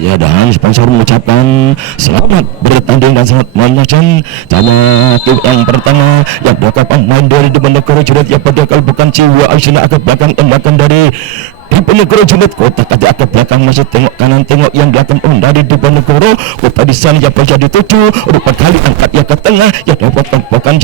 Ya, dan sponsor mengucapkan selamat bertanding dan selamat menyaksikan sama tim yang pertama yang bakal pemain dari Diponegoro United yang pada kali bukan Jiwa Aisyah agak belakang dari Diponegoro United. Kota tadi agak belakang masih tengok kanan tengok yang belakang dari Diponegoro. Kota di sana yang menjadi 7 rupa kali angkat yang ke tengah yang dapat tembakan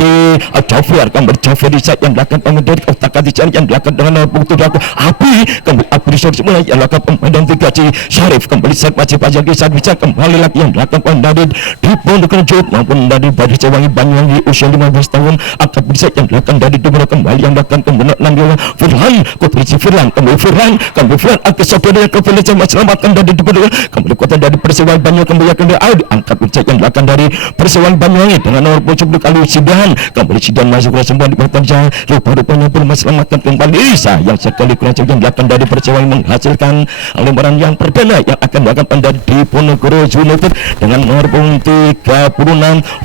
Jafar akan berjafar di saat yang belakang pemain dari Kota Kadisan yang belakang dengan bukti aku api kembali api di semula yang belakang pemain dan 3 Syarif kembali saat masih pajak saat bisa kembali lagi yang belakang pemain dari Diponegoro United maupun dari Persiwangi Banyuwangi usia 15 tahun akan bisa yang belakang dari Diponegoro kembali yang belakang kembali Firhan Kota Firhan kembali Firhan akan saudara yang kembali selamatkan dari Diponegoro kembali Kota dari Persiwangi Banyuwangi kembali akan angkat bisa yang belakang dari Persiwangi Banyuwangi dengan nomor 10 kali Sidan kembali Sidan masuk ke semua di belakang saya rupa-rupanya belum selamatkan kembali sayang sekali kurang yang belakang dari Persiwangi menghasilkan lembaran yang perdana yang akan dilakukan dari Diponegoro United dengan nomor 36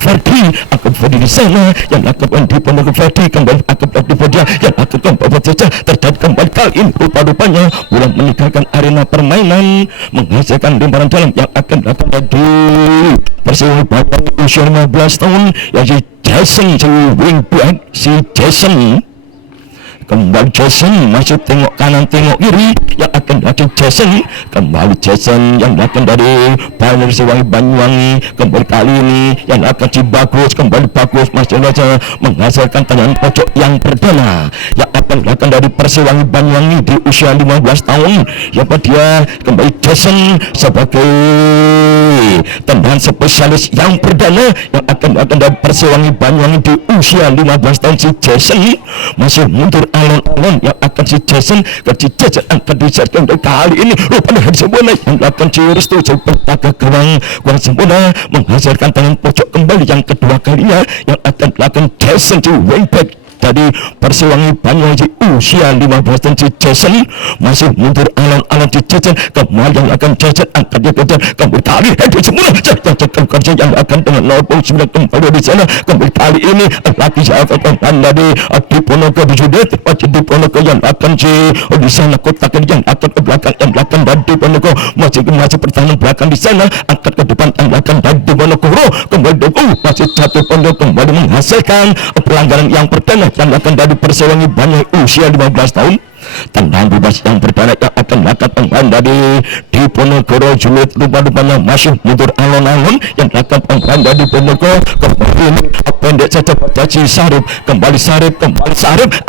Ferdi akan Ferdi di sana yang akan Diponegoro Ferdi kembali akan di Ferdi yang akan kembali saja terjadi kembali kali ini rupa-rupanya mulai meninggalkan arena permainan menghasilkan lembaran dalam yang akan dilakukan di Persiwangi Banyuwangi usia 15 tahun yang si Jason wingback si Jason kembali Jason masih tengok kanan tengok kiri yang akan dari Jason kembali Jason yang datang dari Persiwangi Banyuwangi kembali kali ini yang akan bagus kembali bagus masih saja menghasilkan tendangan pojok yang perdana yang akan datang dari Persiwangi Banyuwangi di usia 15 tahun yang dia kembali Jason sebagai tendangan spesialis yang perdana yang akan datang dari Persiwangi Banyuwangi di usia 15 tahun si Jason masih mundur alon-alon yang akan si Jason Jason akan disajikan kali ini rupanya hari sempurna yang akan Restu bertaga kurang sempurna menghasilkan tangan pojok kembali yang kedua kalinya yang akan dilakukan Jason wingback dari Persiwangi Banyuwangi usia 15 tahun si Jason masih mundur alon-alon di Jason kembali yang akan Jason angkat dia kembali kali ini semula yang akan dengan 09 kembali di sana kembali kali ini lagi siapa dari Diponegoro United masih Diponegoro yang akan di sana kotak yang akan ke belakang yang belakang dan Diponegoro masih pertahanan belakang di sana angkat ke depan yang belakang dan Diponegoro kembali masih jatuh pondok kembali menghasilkan pelanggaran yang perdana yang akan dari Persiwangi Banyuwangi usia 15 tahun tendangan bebas yang perdana yang akan dilakukan dari Diponegoro United rupa-rupanya masih mundur alon-alon yang dilakukan pemain dari Diponegoro kembali ini pendek saja pada Sarip kembali Sarip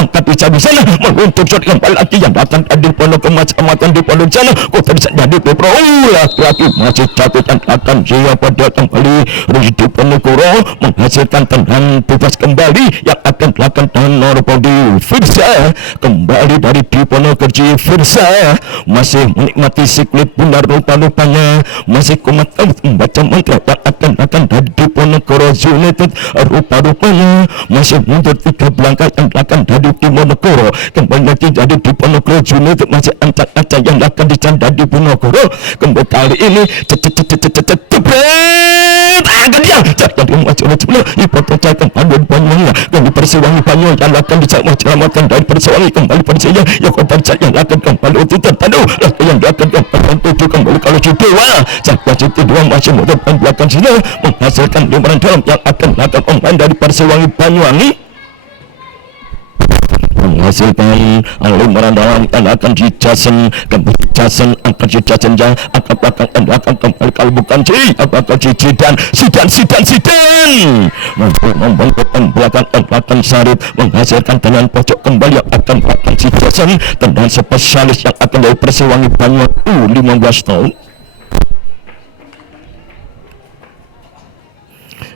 angkat di sana meluncur shot kembali lagi yang datang dari Diponegoro macam-macam Diponegoro sana kota bisa jadi Bebro lagi masih jatuh yang akan siapa dia kembali dari Diponegoro menghasilkan tendangan bebas kembali yang akan dilakukan dengan Norbodi Firza kembali dari Diponegoro Firza masih menikmati siklit bundar rupa-rupanya masih kumat membaca mantra yang akan dari Diponegoro United rupa-rupanya masih mundur 3 langkah yang akan dari Diponegoro kembali lagi dari Diponegoro United masih ancak-ancak yang akan dicanda di Diponegoro kembali kali ini akan dia jadi macam sebelah hipotesis kembali Banyuwangi dan Persiwangi Banyuwangi yang akan diselamatkan dari Persiwangi kembali Persiwangi yang kontrak yang akan kembali untuk tertadu yang akan kembali tujuh kembali kalau Dewa sampai Dewa masih mudah belakang sini menghasilkan lembaran dalam yang akan melakukan pemain dari Persiwangi Banyuwangi menghasilkan lembaran dalam yang akan di Jason kembali Jason akan di Jason yang akan belakang yang akan kembali kalau bukan apakah Sidan membentukkan belakang Sarip menghasilkan tendangan pojok kembali yang akan belakang si Jason tendangan spesialis yang akan dari Persiwangi Banyuwangi 15 tahun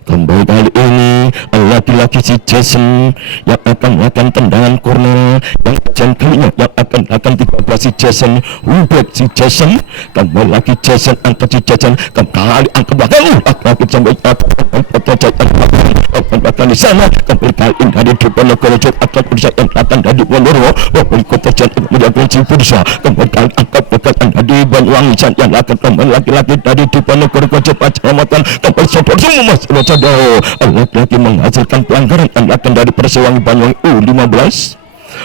kembali kali ini laki-laki si Jason yang akan melakukan tendangan corner yang kejadian kalinya yang akan 13 si Jason wingback si Jason kembali lagi Jason angkat si Jason kembali angkat belakang laki-laki sampai akan di sana kembali kali ini dari Diponegoro akan berusaha yang akan dari Diponegoro walaupun kota Jason kemudian si Firza kembali kali angkat belakang dari Banyuwangi yang akan kembali laki-laki dari Diponegoro kecamatan kembali sopor semua mas laki-laki menghasilkan pelanggaran yang akan dari Persiwangi Banyuwangi U15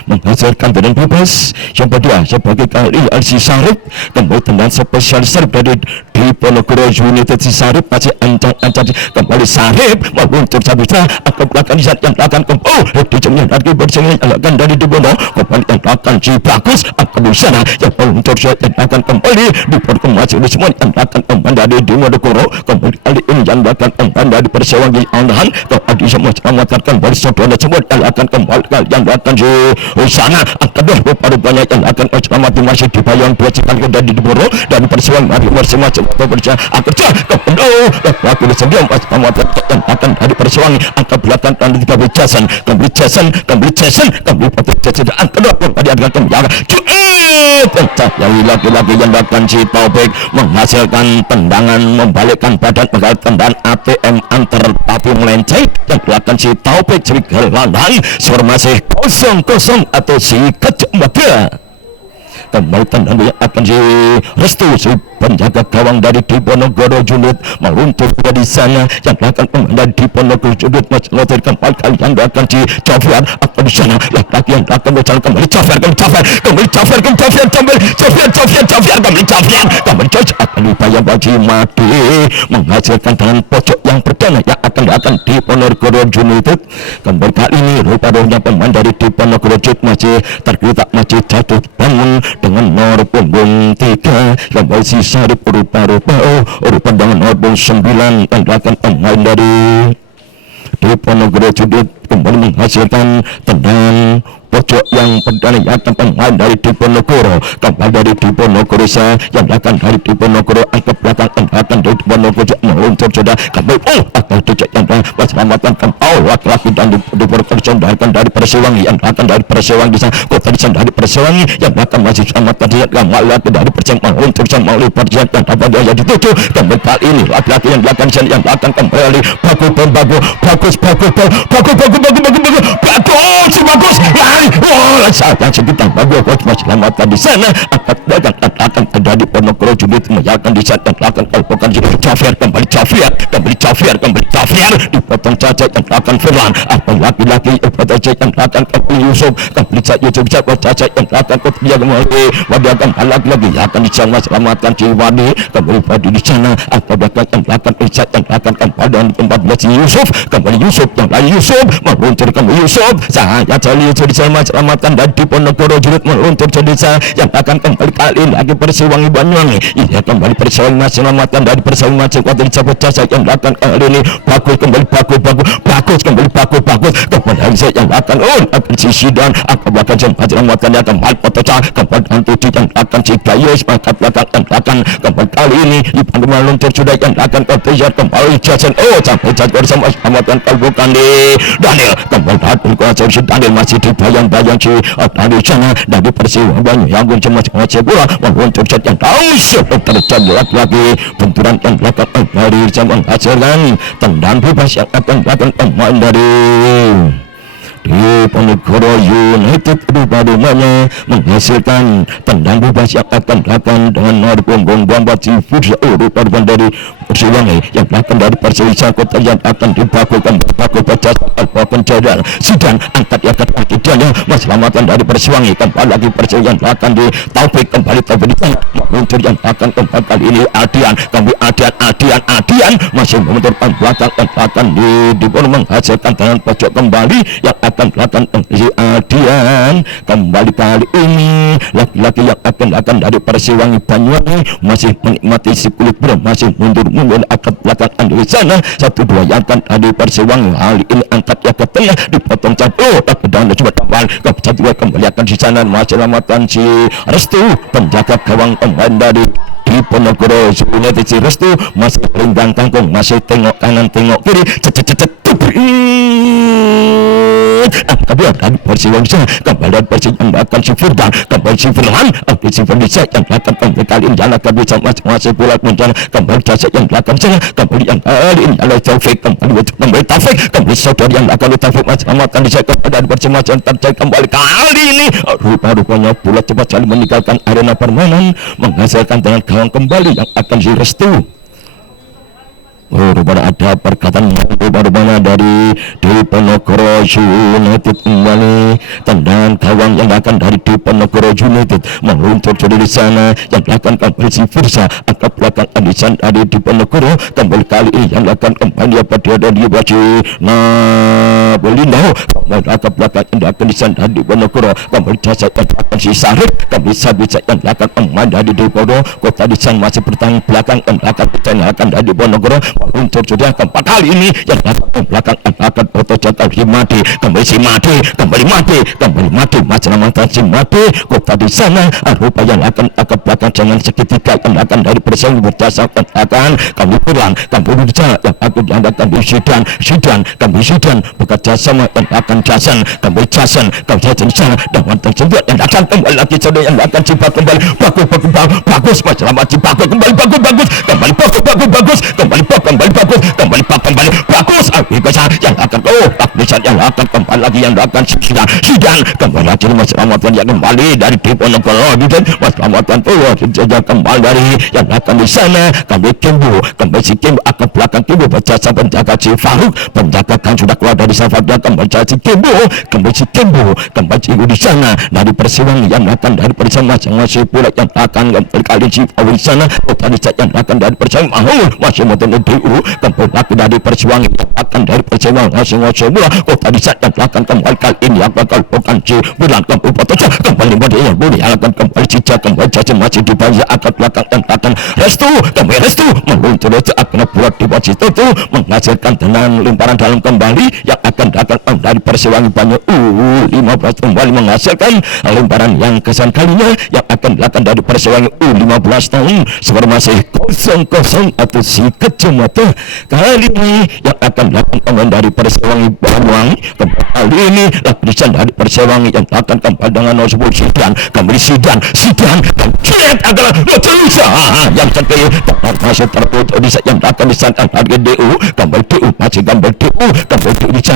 menghasilkan tendangan bebas. Siapa dia? Sebagai kali si Sarip kembali tendangan spesial Sarip dari Diponegoro United. Si Sarip masih ancang-ancang kembali Sarip meluncur sabisa akan belakang di saat yang belakang kembali dijemnya lagi bersingnya akan dari Dipono kembali yang belakang si Bagus akan di sana yang meluncur saat yang akan kembali Diponegoro masih di semua yang belakang kembali dari Diponegoro kembali kali ini yang belakang kembali dari Persewangi di Andahan kembali semua selamatkan kembali saudara semua yang akan kembali yang belakang di sana akan berupaya yang akan selamatkan masih di bayang dua sekali dari Diponegoro dan Persewangi mari masing-masing bekerja kerja kembali waktu disendiam selamatkan yang akan dari Persewangi angka belakang dan kembali Jason kembali patut Jason dan kedua pada adalah kembali lagi-lagi yang bahkan si Taufik menghasilkan tendangan membalikkan badan menghasilkan tendangan ATM antar tapi melenceng yang belakang si Taufik si gelandang skor masih 0-0 atau si Kecamatan kembali tendangan yang akan si Restu si penjaga gawang dari Diponegoro United meluncur dari sana yang belakang pemain dari Diponegoro United mencari kembali kali yang akan si Javier akan di sana lagi yang akan berjalan kembali Javier kembali akan upaya bagi Madi menghasilkan dengan pojok yang perdana yang akan Diponegoro United kembali kali ini rupa-rupanya pemain dari Diponegoro United masih tergeletak masih jatuh bangun dengan nomor punggung 3 kembali si Sarip rupa-rupa dengan nomor 9 yang akan pemain dari Diponegoro United kembali menghasilkan tendangan pojok yang perdana yang akan pemain dari Diponegoro kembali dari Diponegoro yang akan dari Diponegoro angkat belakang akan dari Diponegoro meluncur sudah kembali akan dijak yang keselamatan laki-laki dan Diponegoro akan dari Persewangi yang akan dari Persewangi di sana kota dari Persewangi yang akan masih selamatkan dia laki dari Persewangi meluncur melalui perjalanan yang dapat dia ditutup kembali kali ini laki-laki yang belakang yang akan kembali bagus saatnya sekitar bagus selamatkan di sana akan terjadi Diponegoro United menjalankan di saat yang akan melakukan Javier kembali dipotong cacat yang akan Firlan apa laki-laki dipotong cacat yang akan kembali Yusuf kembali cacat yang akan dia kembali wadiakan lagi akan disana selamatkan si Wadi kembali Wadi di sana apa belakang yang akan cacat yang akan kembali dan tempat si Yusuf kembali Yusuf meluncur kembali Yusuf saya cari selamatkan dan Diponegoro United meluncur desa yang akan kembali kali lagi Persewangi Banyuwangi ia kembali Persewangi selamatkan dari Persewangi masing kuat dicabut jasa yang akan kali ini bagus kembali yang akan sisi dan akan bahkan selamatkan yang kembali potocah kembali antuti yang akan si Gayus maka belakang kembali kali ini dipandu meluncur sudah yang akan kembali Jason sampai jatuh bersama selamatkan bukan di Daniel kembali kuasa si Daniel masih di bayang-bayang si dari sana dari Persewangi yang cuma bola meluncur yang terjadi lagi benturan yang belakang dari sama menghasilkan tendangan bebas yang akan belakang pemain dari Diponegoro United rupanya menghasilkan tendangan bebas yang akan belakang dengan nomor punggung 24 rupanya dari Persewangi yang belakang dari Persija kota yang akan dibakukan baca pencarian sidang angkat yang kaki dia selamatkan dari Persewangi kembali lagi Persija yang akan di Taufik kembali di sana meluncur yang akan kembali kali ini Adian masih membentur belakang di menghasilkan tangan pojok kembali yang akan belakang si Adian kembali kali ini laki-laki yang akan dari Persewangi Banyuwangi masih menikmati si kulit berat masih mundur angkat belakang di sana 1-2 yang akan dari Persewangi kali ini angkat yang ke tengah dipotong catur dan coba tambal kembali akan di sana masih selamatkan si Restu penjaga gawang pemain dari Diponegoro United si Restu masih pelinggang kangkung masih tengok kanan tengok kiri kemudian dari Persewangi kembali dari Persewangi akan si Firdan kembali si Firhan si Firdan yang akan kembali kali ini jalan kembali masih bola menjalan kembali jasa yang belakang sana kembali yang kali ini jalan Taufik kembali Taufik kembali saudara yang akan Taufik masih selamatkan di saya dari Persewangi terjadi kembali kali ini rupanya bola cepat sekali meninggalkan arena permainan menghasilkan dengan gawang kembali yang akan si Restu Rupanya ada perkataan rupanya dari Diponegoro United kembali. Tendangan gawang yang akan dari Diponegoro United meluncur di sana yang akan kembali si Firsa angkat belakang Andisan dari Diponegoro kembali kali ini yang akan kembali pada dari baju Bolino kembali angkat belakang yang akan di sana dari Diponegoro kembali jasa yang akan si Sarip kembali bisa yang akan pemain dari Diponegoro kota di sana masih bertahan belakang yang akan dari Diponegoro meluncur sudah keempat kali ini yang belakang akan foto jatuh si mati kembali si mati kembali mati macam si mati kota di sana rupa yang akan belakang jangan seketika yang akan dari persaingan berjasa akan kami pulang kami berjasa yang aku diandalkan di sidang kami sidang bekerja sama yang akan jasan kami jasan di sana dengan tersebut yang akan kembali lagi sudah yang akan cipat kembali bagus macam cipat kembali bagus yang akan yang akan kembali lagi yang akan sidang kembali lagi selamatkan yang kembali dari Diponegoro dan selamatkan saja kembali dari yang akan di sana kembali si Kimbo akan belakang Kimbo berjasa penjaga si Faruk penjaga kan sudah keluar dari sahabatnya kembali si Kimbo kembali di sana dari Persiwangi yang akan dari Persiwangi masih pula yang akan kembali kali si Faruk di sana tadi yang akan dari Persiwangi masih mau DU kembali lagi dari Persiwangi yang akan dari Persiwangi masih pula tadi yang akan kembali kali ini akan bukan si bulan kembali yang akan kembali cicak kembali caci masih di bawah akan belakang yang akan restu meluncur akan buat di bawah situ menghasilkan tenang lemparan dalam kembali yang akan datang dari Persiwangi banyak 15 kembali menghasilkan lemparan yang kesan kalinya yang akan datang dari Persiwangi 15 tahun skor masih 0-0 atau si kecamatan kali ini yang akan datang pemain dari Persiwangi Banyuwangi kali ini lapisan dari Persiwangi yang akan kembali dengan tersebut sidang dan kiat adalah Lotusa yang sekali masih terputus di yang akan disangkan harga DU kembali DU masih kembali DU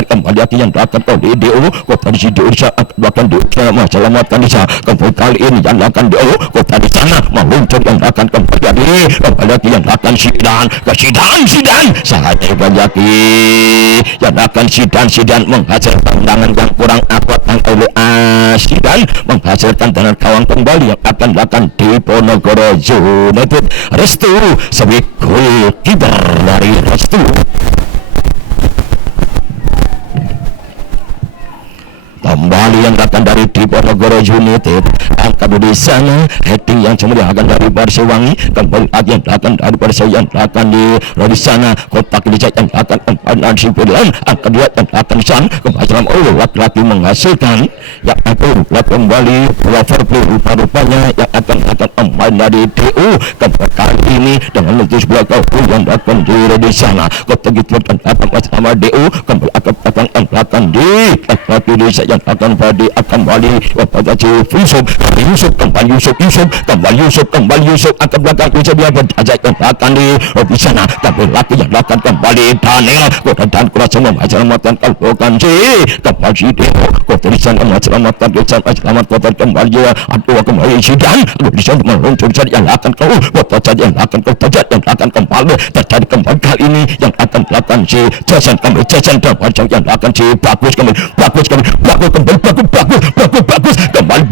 kembali lagi yang akan oleh DU kota di situ akan DU selamatkan di sana kembali kali ini yang akan DU kota di sana meluncur yang akan kembali lagi yang akan sidang saatnya lagi yang akan sidang menghasilkan tendangan yang kurang akurat oleh sidang menghasilkan tendangan kawan kembali yang akan dilakukan Diponegoro United Restu sebagai gol kiper dari Restu kembali yang datang dari Diponegoro United angkat di sana heading yang semula akan dari Persiwangi kembali lagi yang datang dari Persiwangi yang akan di sana kotak di yang akan kembali simpulan angkat dia yang akan di sana kembali laki-laki menghasilkan yang akan kembali Liverpool rupa-rupanya yang akan kembali dari DU kembali kali ini dengan lentis sebelah kau yang akan di sana kotak itu akan bersama DU kembali akan di laki di yang akan kembali pada Yusuf kembali akan belakang Yusuf dia berajak akan di sana kembali lagi yang akan kembali Daniel dan kurasa menyelamatkan kalbokan kembali DU kota di sana menyelamatkan kota kembali aduh kembali sidang di sana meluncur yang akan yang akan kembali terjadi kembali kali ini yang akan belakang si Jason dan yang akan si bagus kembali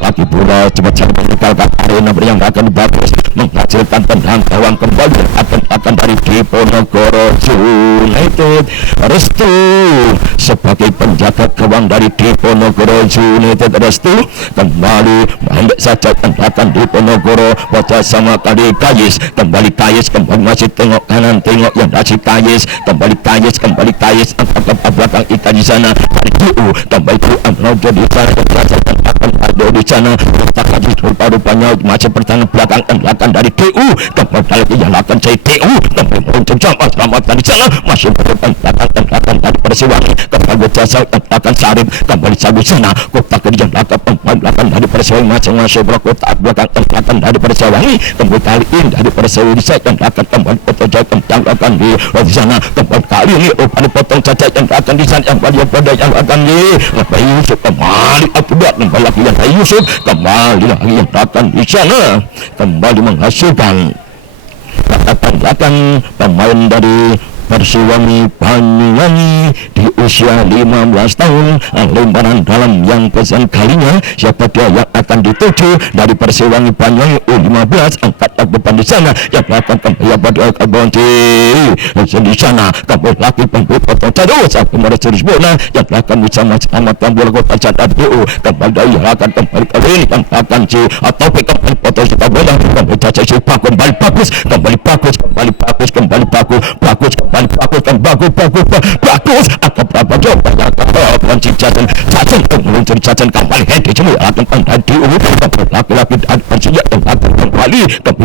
lagi pula cepat-cepat meninggalkan arena yang akan bagus menghasilkan tendang gawang kembali akan dari Diponegoro United Restu sebagai penjaga gawang dari Diponegoro United Restu kembali mandek saja tendangan Diponegoro wajah sama kali Kayis kembali masih tengok kanan tengok yang dari Kayis kembali angkat ke belakang ikan di sana dari DU kembali ke di sana akan ada di sana tak lagi rupa-rupanya masih pertahanan belakang dari DU kembali lagi yang akan saya DU kembali meluncur selamatkan di sana masih belakang dari Persiwangi kembali berjasa akan Sarip kembali di sana kotak yang belakang dari Persiwangi masing-masing kotak belakang dari Persiwangi kembali kali ini dari Persiwangi yang akan kembali potong yang akan di sana kembali kali ini potong saja yang akan di sana yang akan di Yusuf kembali kembali lagi yang Yusuf kembali lagi yang akan di sana kembali menghasilkan akan pemain dari Persiwangi Banyuwangi di usia 15 tahun, lemparan dalam yang kesekian kalinya. Siapa dia yang akan dituju dari Persiwangi Banyuwangi U15? Angkat depan di sana yang akan kembali pada kebonci di sana kembali lagi pembuat terus kemarin serius bola yang akan bersama selamatkan bola kota Jatah DU kembali yang akan kembali kali ini akan si atau kembali foto kita bola kembali caca si kembali bagus kembali bagus kembali bagus kembali bagus bagus kembali bagus kan bagus akan berapa jauh banyak kapan si cacan meluncur cacan kembali head cuma akan pandai DU laki-laki dan persija yang akan kembali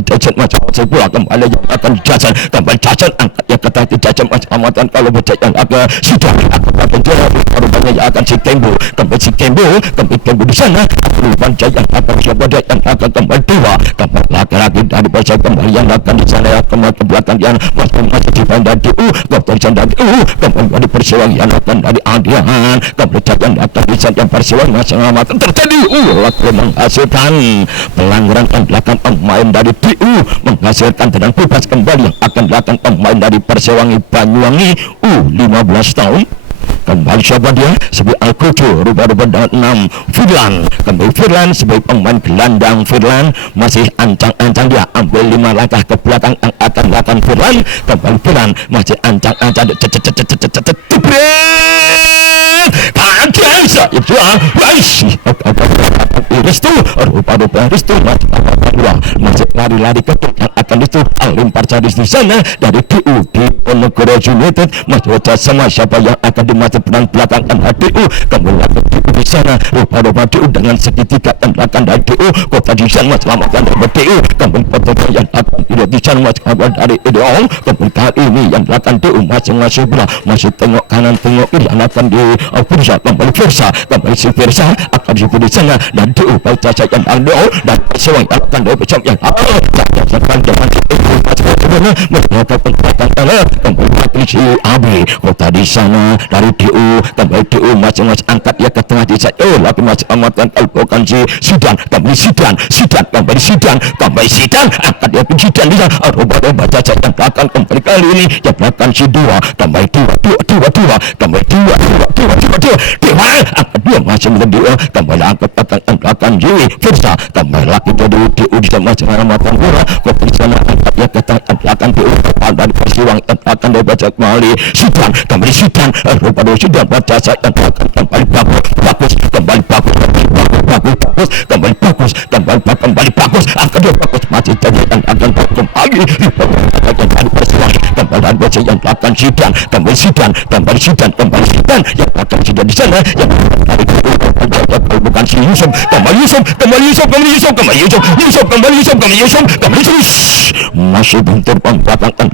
cacan macam sebuah kembali yang akan cacan kembali cacan angkat yang kata cacan macam amatan kalau baca yang agak sudah akan jalan rupanya yang akan si Kembo kembali di sana perubahan yang akan siapa dia yang akan kembali dua kembali laki-laki dari baca kembali yang akan di sana kembali ke belakang yang masih di bandar DU Dr. Chandra DU kembali dari Persiwangi yang akan dari Adian kembali cacan akan di sana Persiwangi macam amatan terjadi laku menghasilkan pelanggaran yang dilakukan pemain dari DU menghasilkan tendangan bebas kembali yang akan dilakukan pemain dari Persiwangi Banyuwangi U15 tahun. Kembali siapa dia sebagai Al-Kucu rupa-rupa dengan 6 Firlan kembali Firlan sebagai pemain gelandang. Firlan masih ancang-ancang dia ambil 5 langkah ke belakang yang akan dilakukan Firlan kembali Firlan masih ancang-ancang Restu rupa-rupa Restu masih lari-lari ke yang akan itu lempar cadis di sana dari DU di Ponegoro United masih sama siapa yang akan dimasuki peran belakang DU kembali ke DU di sana rupa-rupa DU dengan segitiga belakang dari DU kota di sana selamatkan dari DU kembali foto yang akan dilihat di sana dari Ideong kembali kali ini yang belakang DU masing-masing bola masih tengok kanan tengok kiri akan di Firsa kembali si Firsa akan di sana dan DU baca yang ada dan sesuai akan dari macam yang akan dengan kembali lagi si Abi kota di sana dari DU kembali DU macam-macam angkat ya ke tengah di sana lagi macam amatan bukan si Sidan kembali Sidan kembali Sidan angkat ya ke Sidan di sana rubah baca yang akan kembali kali ini yang belakang si dua kembali dua kembali dua angkat dua macam dua kembali angkat belakang Jui Firsa kembali lagi dari DU di sana macam bola kota di sana angkat ya ke tengah belakang DU dari Persiwangi akan dibaca kembali Sidan rupa dari Sidan baca yang akan kembali bagus kembali bagus akan dia bagus masih jadi yang akan kembali dari Persiwangi kembali dari baca yang akan Sidan kembali Sidan yang akan Sidan di sana yang dari bukan si Yusuf masih bentur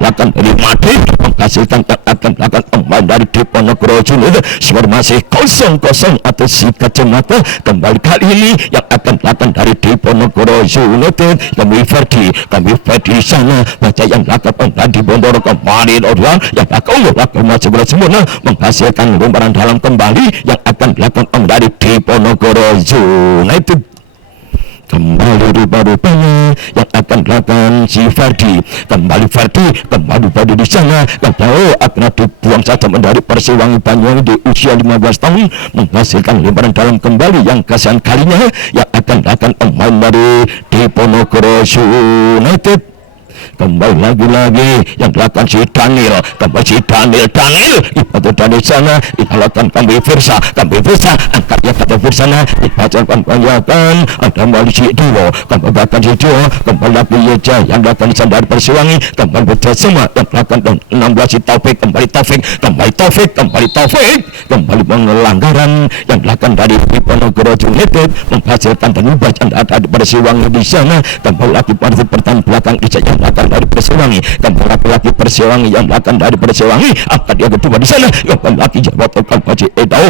belakang dari Mati menghasilkan akan pemain dari Diponegoro United skor masih 0-0 atau si kacamata kembali kali ini yang akan belakang dari Diponegoro United kami Ferdi sana baca yang belakang di Bondoro kembali orang yang akan masih bersempurna menghasilkan lemparan dalam kembali yang akan belakang dari Diponegoro United kembali rupa-rupanya yang akan belakang si Ferdi kembali di sana kalau akan dibuang saja dari Persiwangi Banyuwangi di usia 15 tahun menghasilkan lemparan dalam kembali yang kesekian kalinya yang akan belakang pemain dari Diponegoro United kembali lagi yang belakang si Daniel itu dari sana dikalahkan kembali Firsa angkat ya kata Firsana dibacakan panjangkan ada kembali si Duo kembali lagi Yeja yang belakang dari Persiwangi kembali bersama yang belakang 16 si Taufik kembali kembali pelanggaran yang belakang dari Diponegoro United menghasilkan dan bacaan ada di Persiwangi di sana kembali lagi pada pertahanan belakang di yang belakang dari Persiwangi kembali lagi Persiwangi yang belakang dari Persiwangi angkat dia kedua di sana kembali lagi jawab kembali Edo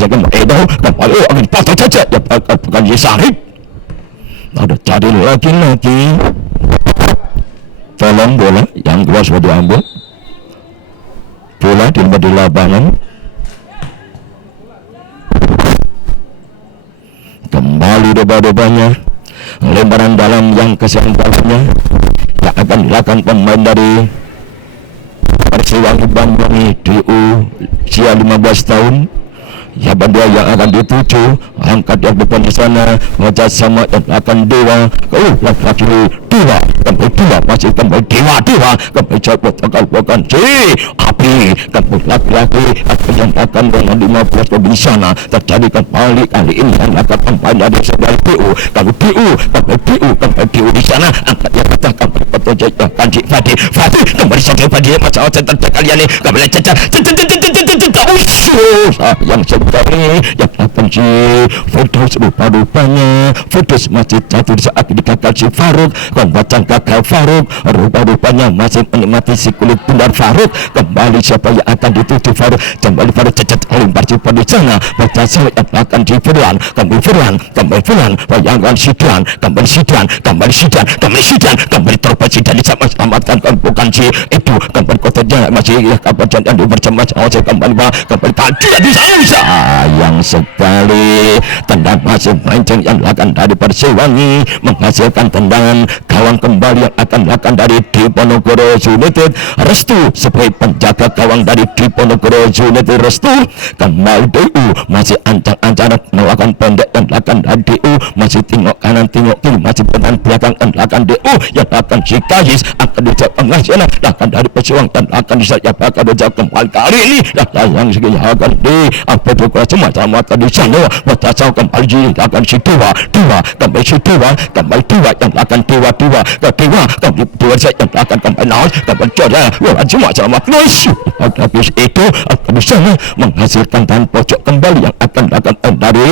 yang Edo kembali angin patah saja yang bukan Yesarib ada cari lagi tolong bola yang keluar sudah diambil bola di lapangan kembali debat-debatnya lemparan dalam yang kesempatannya yang akan dilakukan pemain dari Persiwangi Banyuwangi DU usia 15 tahun. Ya benda yang akan dituju angkat yang depan di sana wajah sama yang akan dewa laki dewa kembali dewa masih kembali dewa kembali cabut bukan api kembali laki-laki yang akan dengan 15 di sana terjadi kembali kali ini yang akan kembali dari sebelah DU kalau DU di sana angkat yang kata kembali petunjuk Panji Fadi kembali satu Fadi macam kalian ini kembali yang sebenarnya yang akan si Firdaus rupa-rupanya Firdaus masih jatuh saat dikakal si Faruk pembacaan kakak Faruk rupa-rupanya masih menikmati si kulit bundar Faruk kembali siapa yang akan dituju Faruk kembali Faruk cacat lempar cepat di sana baca saya yang akan di Firwan kembali Firwan bayangkan Sidhan kembali terpeci dari sama-samakan bukan si itu kembali kotanya masih kapan dan bercamacam kembali tidak bisa sayang sekali tendang masih mancing yang akan dari Persiwangi menghasilkan tendangan kawan kembali yang akan dilakukan dari Diponegoro United Restu sebagai penjaga gawang dari Diponegoro United Restu kembali DU masih ancang-ancang melakukan pendek yang dilakukan dari DU masih tengok kanan tengok kiri masih penahan belakang yang dilakukan DU yang akan Cikayis akan dijawab penghasilan akan dari Persiwangi dan akan dijawab akan dijawab kembali kali ini yang segini akan di apa itu semacam mata di sana mata saya kembali akan si dewa kembali si dewa yang akan dewa kembali dewa saya yang akan kembali naik kembali jodoh orang semacam mata habis itu akan di sana menghasilkan dan pojok kembali yang akan dilakukan dari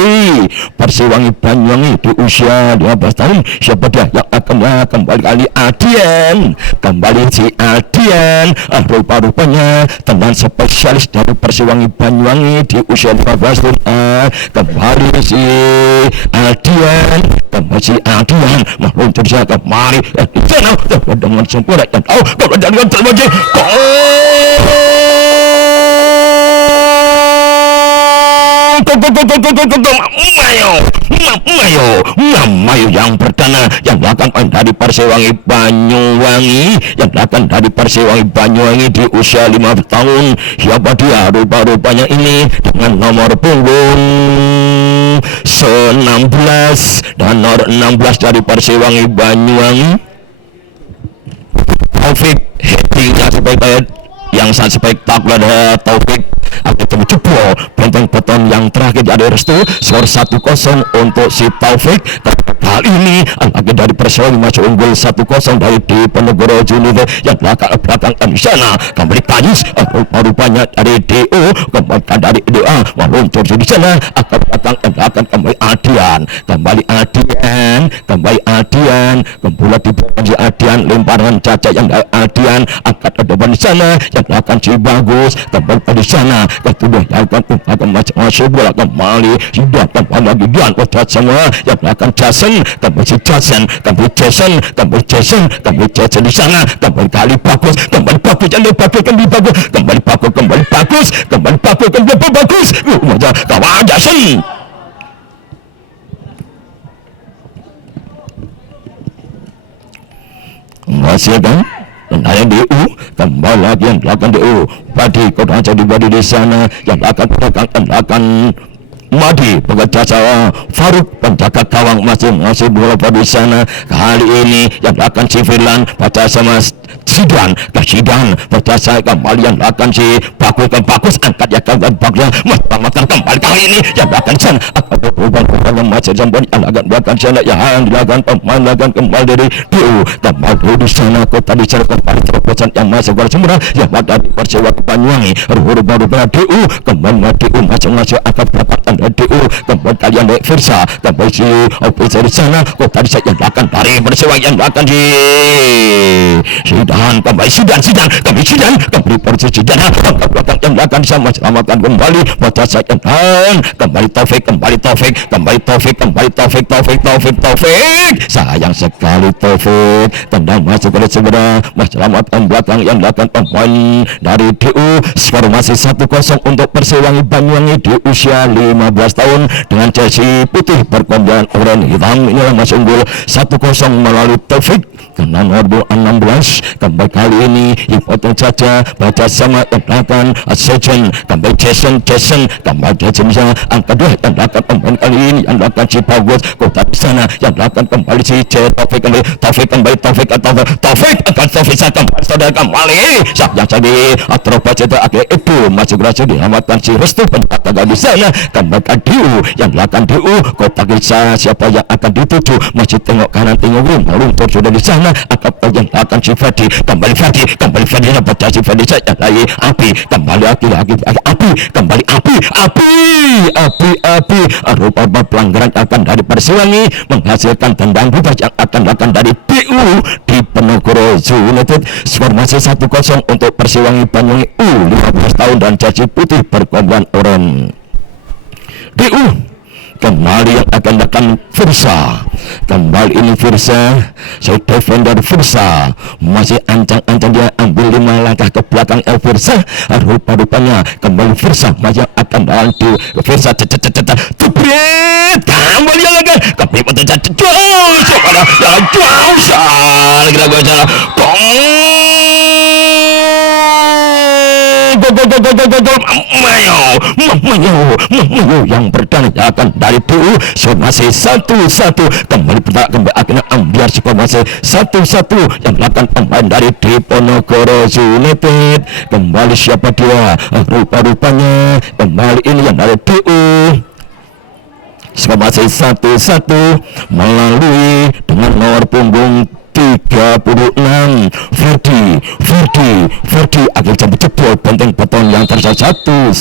Persiwangi Banyuwangi di usia 15 tahun siapa dia yang akan kembali kali Adian kembali si Adian rupa-rupanya tendangan spesialis dari Persiwangi Banyuwangi di usia 15 tahun kembali si Adian meluncur saya kembali di sana dengan sempurna dan dengan terbaca Mayo yang pertama yang akan dari Persiwangi Banyuwangi di usia 15 tahun siapa dia rupa-rupanya ini dengan nomor punggung 16 dan nomor 16 dari Persiwangi Banyuwangi Taufik headingnya sebaik yang sangat spektakuler Taufik akan jebol beton yang terakhir dari Restu skor 1-0 untuk si Taufik kali ini lagi dari Persiwangi masih unggul 1-0 dari Diponegoro United yang belakang di sana kembali Kayis rupanya dari DO kembali dari DA meluncur di sana akan kembali Adian kembali di depan si Adian lemparan caca yang dari Adian angkat ke depan di sana yang akan si Bagus kembali di sana kedua yang akan masih bola kembali sudah kembali lagi Dian semua yang akan Jason kembali Jason di sana kembali bagus kawan Jason masih kan ada DU kembali lagi yang belakang DU Padi kau jadi badi di sana yang akan Madi bekerja sama Faruk penjaga gawang masih bola di sana kali ini yang akan si Firlan baca sama Sidhan berdasar kembali yang akan si Bagus angkat ya kan Bagus makan kembali kali ini yang akan sana akan berubah yang masih jambon yang akan belakang sana yang dilakukan pemain akan kembali dari DU kembali di sana kota di sana kembali terobosan yang masih bersemburan yang ada di Persiwangi Banyuwangi rubah-rubah DU kembali DU masing-masing akan belakang DU kembali kalian dari Firsa kembali si officer di sana kota di sana yang akan dari Persiwangi yang akan si sidang kembali kembali porsi sidang angkat belakang yang belakang sama selamatkan kembali baca second kembali Taufik sayang sekali Taufik tendang masuk oleh segera selamatkan belakang yang belakang pemain dari DU. Skor masih 1-0 untuk Persiwangi Banyuwangi di usia 15 tahun dengan jersey putih berkombinan oranye hitam. Inilah Mas unggul 1-0 melalui Taufik ke nomor 16. Kembali kali ini ikutin saja baca sama yang belakang Sejen kembali Jason kembali Jason angka 2 yang belakang pemain kali ini yang belakang si Bagus kota di sana yang belakang kembali si Taufik kembali saat jadi atropa cetak akhir itu masih berhasil diamankan si Restu penjaga di sana kembali DU yang belakang DU kota kisah siapa yang akan dituju masih tengok kanan tengok runtur sudah di sana atau yang akan si Fadi kembali Fadi dapat si Fadi saja lagi api kembali api rupa pelanggaran akan dari Persiwangi menghasilkan tendang bebas yang akan datang dari DU di Penogoro United. Skor masih 1-0 untuk Persiwangi Banyuwangi U15 tahun dan jersey putih berkombinan oranye. DU kembali yang akan datang Fursa kembali ini Fursa saya defender Fursa masih ancang-ancang dia ambil 5 langkah ke belakang Fursa rupa-rupanya kembali Fursa masih akan dalam di Fursa cepet kembali yang akan kembali pada jauh salah yang berdanyakan dari DU masih 1-1 kembali akhirnya ambiar skor masih 1-1 yang melakukan pemain dari Diponegoro United. Kembali siapa dia rupa-rupanya kembali ini yang dari DU. Skor masih 1-1 melalui dengan nomor punggung 36 Ferdi akhir jemput penting beton yang tersisa 1-1.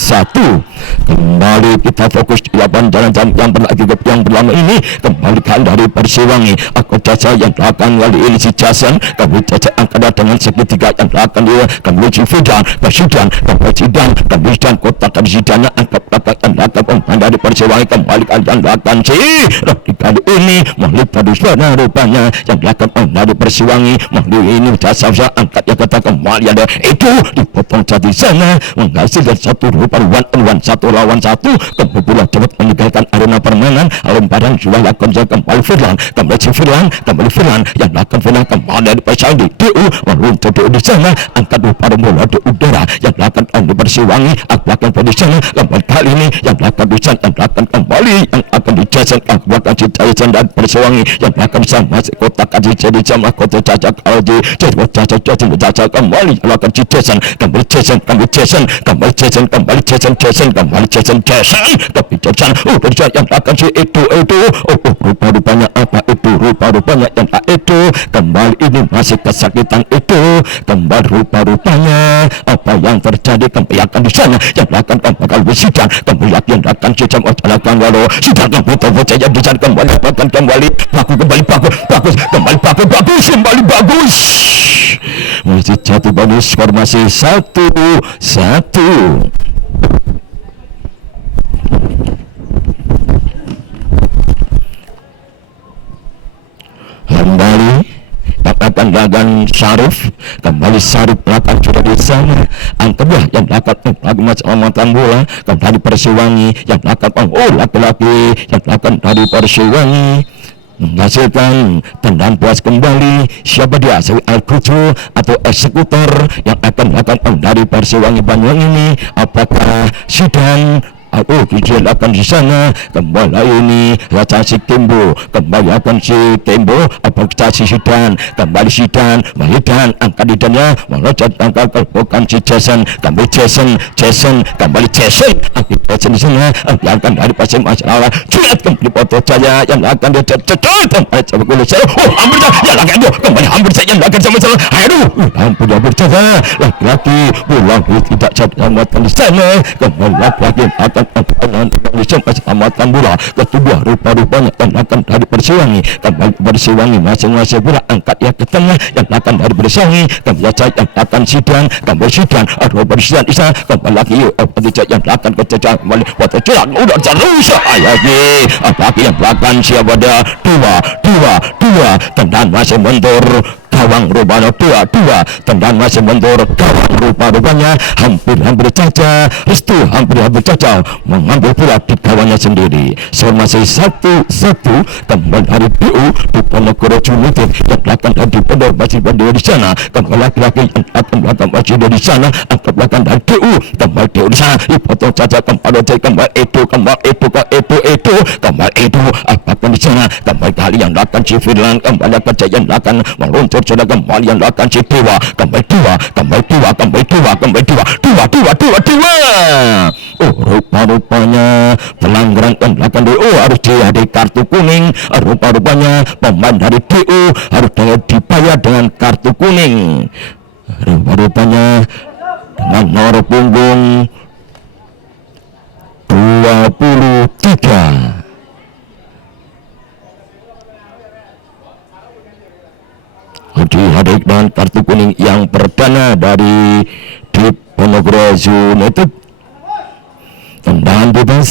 Kembali kita fokus di lapangan jalan jam yang berlama ini kembalikan dari Persiwangi aku jasa yang belakang kali ini si Jason kembali jasa angkada dengan segitiga yang belakang dia kembali si Fidan kembali kota Zidan angkat belakang pemain dari Persiwangi kembalikan yang belakang si kali ini melipat suara rupanya yang belakang dari Persiwangi melalui ini jasa angkat yang kata kembali ada itu dipotong di sana menghasilkan satu rupa satu lawan satu kebetulan cepat meninggalkan arena permainan lemparan sudah lakukan kembali Firlan yang lakukan Firlan kembali dari Persiwangi DU meluncur di sana angkat rupa bola di udara yang lakukan di Persiwangi akan di sana kembali kali ini yang lakukan di sana yang lakukan kembali yang akan dijasan akan Jason dan Persiwangi yang akan sama kotak jadi sama kota cacat kembali lakukan Jason kembali Jason yang akan si itu rupa-rupanya apa itu rupa-rupanya yang tak itu kembali ini masih kesakitan itu kembali rupa-rupanya apa yang terjadi kembali akan di sana yang akan kembali sidang kembali yang akan sidang akan walau sidang kembali saja di sana kembali bagus masih jatuh bagus skor masih 1-1. Kembali akan lagan Syarif kembali Syarif lakukan sudah di sana angka buah yang lakukan lagi macam bola kembali Persiwangi yang lakukan laki-laki yang lakukan dari Persiwangi menghasilkan tendang puas kembali siapa dia Sawi Al-Kucu atau eksekutor yang akan melakukan dari Persiwangi Banyuwangi ini apakah Sidang kecil akan di sana kembali ini Raja si Tembo kembali akan si Tembo apakah si Sidang kembali Sidang Mahidan angkat didannya melojot angkat bukan si Jason kembali Jason kembali Jason Jason di sana akan dari pasien masalah cuat kembali foto Jaya yang akan dia kembali coba kulit saya hampir ya lagi kembali hampir saya yang akan sama-sama hampir berjaga laki-laki pulang tidak cepat di sana kembali laki-laki akan Keselamatan bola kedua rupa-rupanya yang akan dari Persiwangi kembali Persiwangi masing-masing bola angkat yang ke tengah yang akan dari Persiwangi kembali yang akan Sidan kembali Sidan Robert Sidan Isa kembali lagi yang akan kececah kembali waktu curang udah terus lagi apalagi yang belakang siapa ada dua tendan masih mentor gawang rupanya dua tendan masih mentor gawang rupa-rupanya hampir saja Restu hampir saja mengambil bola di gawangnya sendiri masih 1-1 kembali dari BU di Ponorogo United yang belakang dari Pondok masih berdua di sana kembali laki-laki yang akan belakang masih di sana angkat belakang dari DU kembali DU di sana dipotong saja kembali itu apapun di sana kembali kali yang akan si Firlan kembali akan yang akan meluncur sudah kembali yang akan si Dewa kembali dua rupa-rupanya pelanggaran yang akan DU harus di kartu kuning rupa-rupanya pemain dari DU harus dibayar dengan kartu kuning rupa-rupanya dengan nomor punggung 23 dihadirkan dengan kartu kuning yang perdana dari Ponorogo United tendangan bebas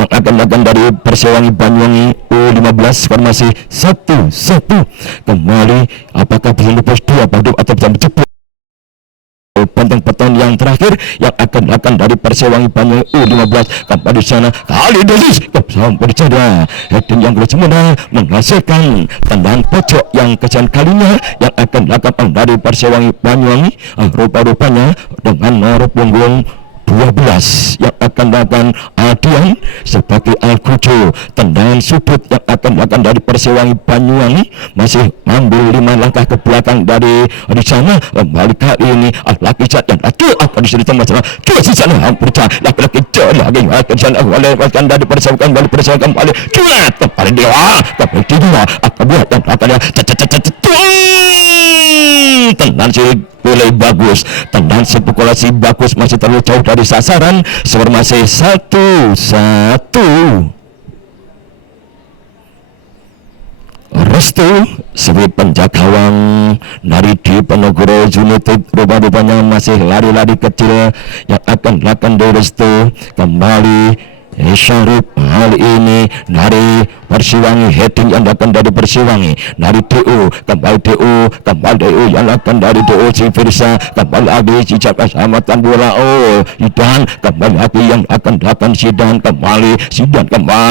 yang akan dari Persiwangi Banyuwangi U15 formasi 1-1 kembali apakah bisa lepas 2 atau bisa mencepat petang yang terakhir yang akan dari Persiwangi Banyuwangi U15 kembali di sana kali Delis sampai di sana heading yang kedua menghasilkan tendangan pojok yang kesekian kalinya yang akan dilakukan dari Persiwangi Banyuwangi rupa-rupanya dengan nomor punggung 12 yang akan dilakukan Adian sebagai Al-Kujo tendangan sudut yang akan dilakukan dari Persiwangi Banyuwangi masih mengambil 5 langkah ke belakang dari di sana kembali kali ini laki cat yang akan disertai masalah coba di sana hampir laki-laki lagi di sana olehkan dari Persiwangi kembali culat kembali Dewa kembali Dewa akan buat dan akan tendangan si boleh bagus tendangan spekulasi bagus masih terlalu jauh dari sasaran skor masih 1-1 Restu sebagai penjaga gawang dari di Ponorogo United rupa-rupanya masih lari-lari kecil yang akan dilakukan dari Restu kembali Syarif hal ini dari Persiwangi heading yang datang dari Persiwangi dari DU kembali DU yang datang dari DU si Firsa kembali lagi sejak keselamatan bola dan kembali lagi yang akan datang Sidan kembali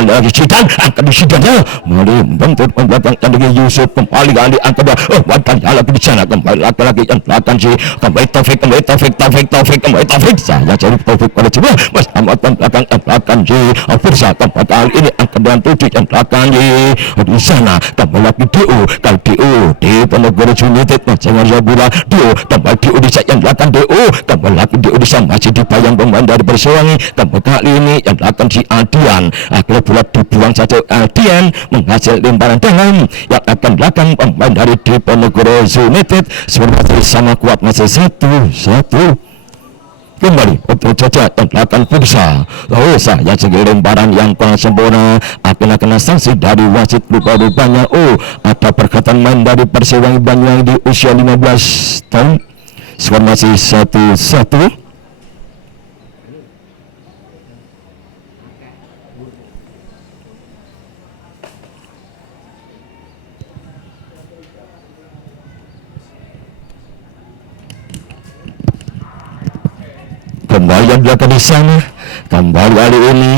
lagi Sidan akan di Sidan kembali membentuk belakang dari Yusuf kembali kali angkat wantan lagi di sana kembali lagi yang akan si kembali Taufik saya cari Taufik pada coba mas amatan belakang si Firsa kembali kali ini angkat dengan 7 yang belakang di sana kembali lagi DU di Ponorogo United masih bola DU kembali DU di yang belakang DU kembali lagi DU di sana masih dibayang pemain dari Persiwangi kembali kali ini yang belakang si Adian akhirnya bola dibuang saja Adian menghasil lemparan tangan yang akan belakang pemain dari Ponorogo United sebenarnya sama kuat masih 1-1 kembali untuk cacat dan belakang Firsa yang segi lemparan yang kurang sempurna akan kena sanksi dari wasit rupa-rupanya ada perkataan main dari Persiwangi Banyuwangi di usia 15 tahun skor masih 1-1 kembali yang dilakukan di sana kembali kali ini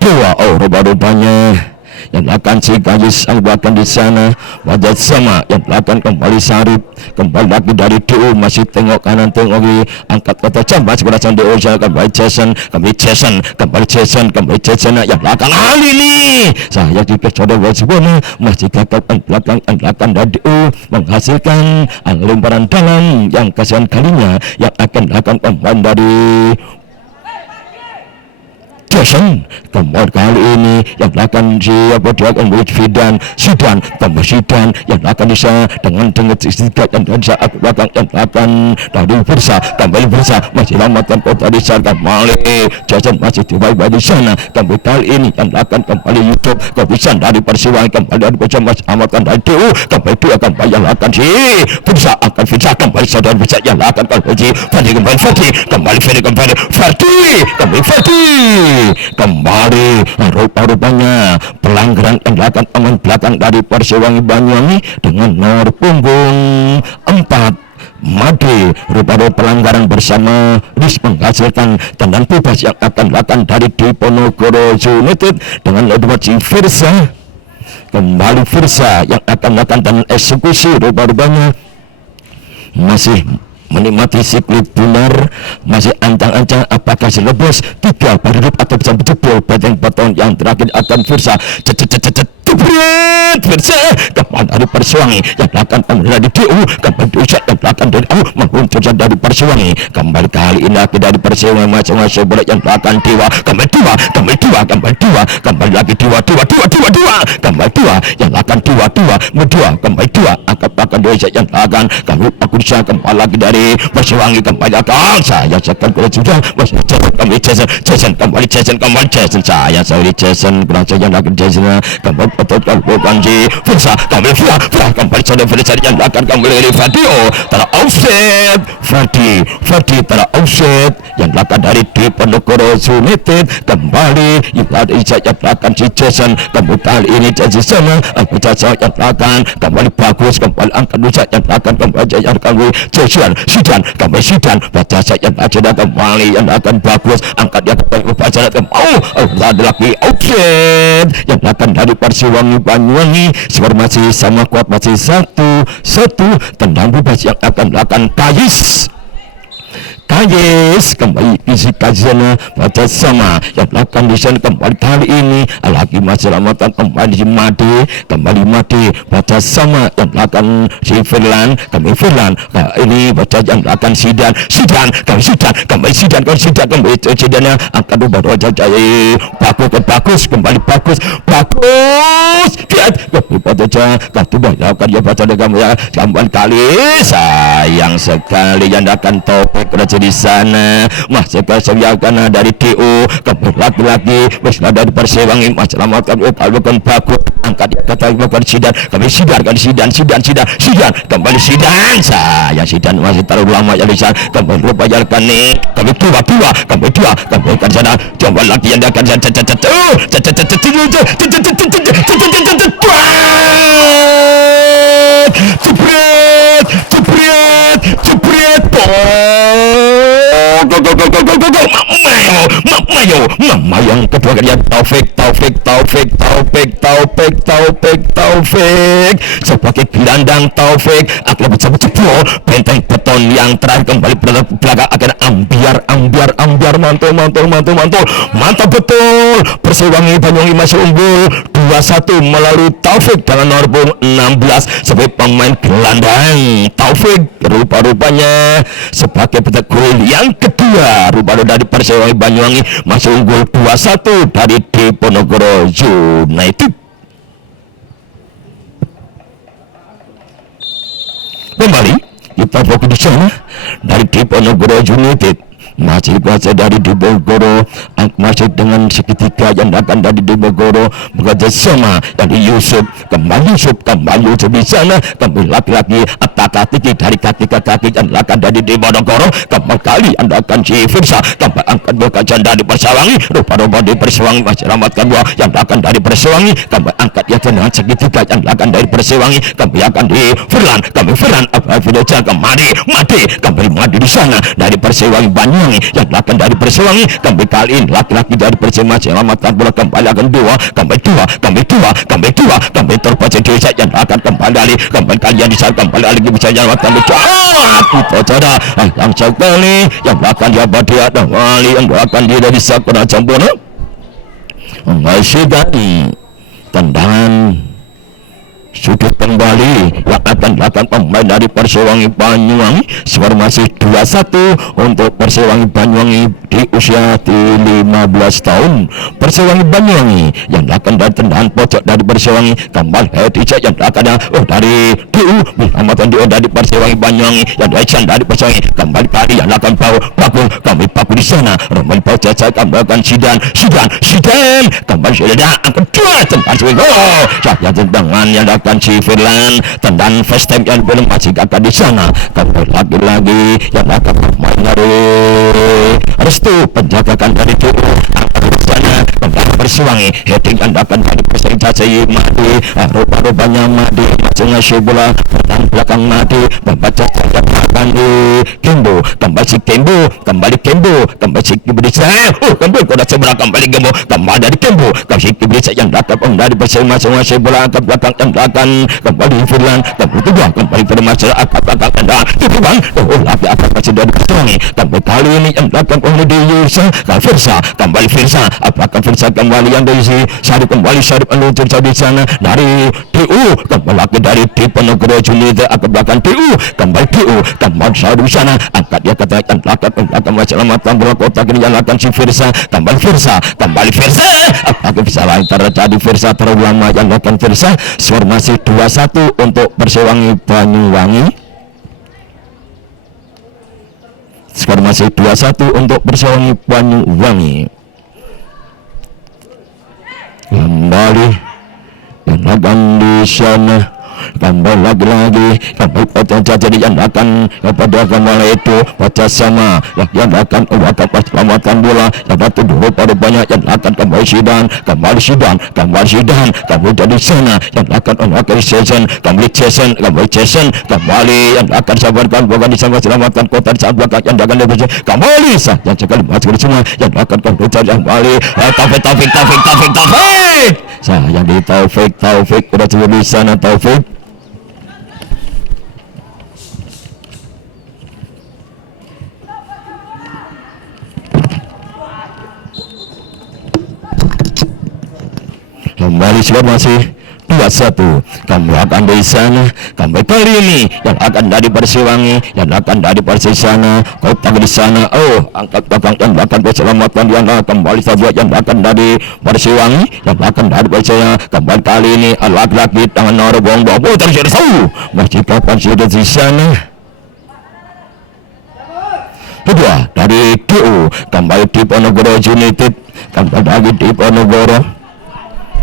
Dewa rupa-rupanya yang akan si Gajis yang belakang di sana wajah sama yang belakang kembali Sarip kembali lagi dari DU masih tengok kanan tengok kiri angkat kata jambas berasan DU kembali Jason yang belakang kali ini saya juga coba Wajibona masih gagal belakang yang belakang dari DU menghasilkan lemparan dalam yang kesekian kalinya yang akan dilakukan pemain dari Jason kali ini yang akan siapa dia akan Sidan tambah Sidan yang akan bisa dengan tiga dan saat belakang yang akan dari Versa kembali Versa masih selamatkan kota di sana kembali Jason masih tiba-tiba di sana kali ini yang akan kembali YouTube kebisan dari Persiwangi kembali dari Kocam masih selamatkan dari TU kembali dia kembali yang akan si Versa akan Versa kembali saudara Versa yang akan kembali Ferdi kembali rupa-rupanya pelanggaran yang dilakukan pemain belakang dari Persiwangi Banyuwangi dengan nomor punggung 4 Made rupanya pelanggaran bersama Ris menghasilkan tendangan bebas yang akan dilakukan dari Diponegoro United dengan nomor Versa kembali Versa yang akan melakukan tendangan eksekusi rupanya masih menikmati siklit benar masih ancang-ancang apakah selebos 3 berhidup atau bisa berjebol batang-batang yang terakhir akan Versa Versa kembali dari Persiwangi yang akan kembali dari DU kembali diusap yang akan dari menguntur dari Persiwangi kembali kali ini lagi dari Persiwangi masing-masing boleh yang akan Dewa kembali Dewa kembali lagi Dewa kembali Dewa yang akan Dewa kembali Dewa akan diusap yang akan aku bisa kembali lagi dari Persiwangi kembali akan saya sekan kalau sudah kembali Jason kembali saya Jason kurang saja lagi Jason kembali betul bukan si Versa kembali Versa yang akan kembali dari Fadio telah offset Ferdi telah offset yang akan dari Diponegoro United kembali yang akan si Jason kembali kali ini Jason yang akan kembali bagus kembali angkat Nusa yang akan kembali Jason Sidan kembali Sidan baca yang ada kembali yang akan bagus angkat yang akan baca ada lagi offset yang akan dari Persiwangi Banyuwangi skor masih sama kuat masih 1-1 tendang bebas yang akan melakukan Kayes kembali isi kajian baca sama yang akan desain kembali kali ini lagi masyarakatan kembali kembali Made baca sama yang akan si Firlan kembali Firlan ini baca yang akan Sidan kembali Sidannya akan baru aja bagus kembali bagus lihat kembali baca kartu banyak dia baca dengan ya kembali kali sayang sekali yang akan topik di sana masih kesediakan dari TU kembali lagi bersama dari Persiwangi selamatkan bukan bagus angkat kata bukan Sidan kembali Sidan kembali Sidan saya Sidan masih terlalu lama ya di sana kembali lupa jalankan nih kembali dua kembali ke sana coba lagi yang akan jepret Mama yang kedua kalian Taufik sebagai gelandang Taufik akan bisa menjebol benteng beton yang terakhir kembali belakang akan ambiar mantap betul Persiwangi Banyuwangi masih unggul 2-1 melalui Taufik dengan nomor 16 sebagai pemain gelandang Taufik rupa-rupanya sebagai petak gol yang kedua rupanya dari Persiwangi Banyuwangi masih unggul 2-1 dari Diponegoro United. Kembali kita fokus di sana dari Diponegoro United masih kuasa dari Diponegoro masih dengan segitiga yang akan dari Diponegoro bekerja sama dari Yusuf kembali di sana kembali lagi atak dari kaki ke kaki dan akan dari Diponegoro kembali anda akan si Versa kembali angkat bekerja dari Persiwangi rupa-rupa di Persiwangi masih selamatkan dua yang akan dari Persiwangi kembali angkat ya dengan segitiga yang akan dari Persiwangi kembali akan di Firlan kembali Made di sana dari Persiwangi Banyuwangi yang akan dari Persiwangi kembali kali ini laki-laki dari Persiwangi selamatkan bola kembali akan dua kembali terbaca desa yang akan kembali kalian di sana kembali lagi bisa selamatkan kita cara yang sekali yang akan dia dan wali yang akan dia dari Sakura Campuran masih dari tendangan sudut kembali yang akan dilakukan pemain dari Persiwangi Banyuwangi skor masih 2-1 untuk Persiwangi Banyuwangi di usia 15 tahun Persewangi Banyuwangi yang akan dari tendangan pojok dari Persewangi kembali Hedija yang akan dari DU Muhammad Dio dari Persewangi Banyuwangi yang dari Persewangi kembali kali yang akan Bakul kami Bakul di sana Roman Pau Caca kembali Sidan kembali sudah angkat dua tendangan swing saya tendangan yang akan si Firlan tendangan first time yang belum masih akan di sana kembali lagi yang akan main dari Restu penjagaan dari DU angkat di sana kembali Persewangi heading yang akan dari Persewangi Caca Madi rupa-rupanya Madi macam ngasih bola pertahanan belakang Madi membaca saja akan di Kembo kembali si Kembo kembali si Kibrisa kembali kodak sebelah kembali Kembo kembali dari Kembo kasih Kibrisa yang dapat dari Persewangi macam ngasih bola angkat belakang dan belakang kembali Firlan kembali pada masalah angkat belakang anda titipan lagi akan kasih dari Persewangi kembali kali ini yang dapat di Yusa Firsa kembali Firsa apakah Firsa kembali yang dari si Syarif kembali Syarif meluncur di sana dari DU kembali lagi dari Diponegoro Junita akan belakang DU kembali Syarif di sana angkat dia katakan akan menyelamatkan bola kotak ini yang akan si Firsa kembali Firsa apakah bisa lain terjadi Firsa terlalu lama yang akan Firsa skor masih 2-1 untuk Persewangi Banyuwangi skor masih 2-1 untuk Persewangi Banyuwangi kembali yang akan di sana kembali lagi kembali pada jadi yang akan kepada kembali itu baca sama yang akan selamatkan bola yang satu dulu pada banyak yang akan kembali Sidan kembali jadi sana yang akan Jason kembali yang akan sabarkan bola di sana selamatkan kota di saat belakang yang akan lebih kembali yang sekali masuk semua yang akan kembali Taufik saya di Taufik udah coba di sana Taufik kembali skor masih 2-1 kami akan di sana kembali kali ini yang akan dari Persewangi yang akan dari Persisana kota di sana angkat belakang yang akan diselamatkan yang kembali saja yang akan dari Persewangi yang akan dari Persisana kembali kali ini laki-laki tangan Norobong terjadi masih kapan sudah di sana kedua dari DU kembali Diponegoro United kembali lagi Diponegoro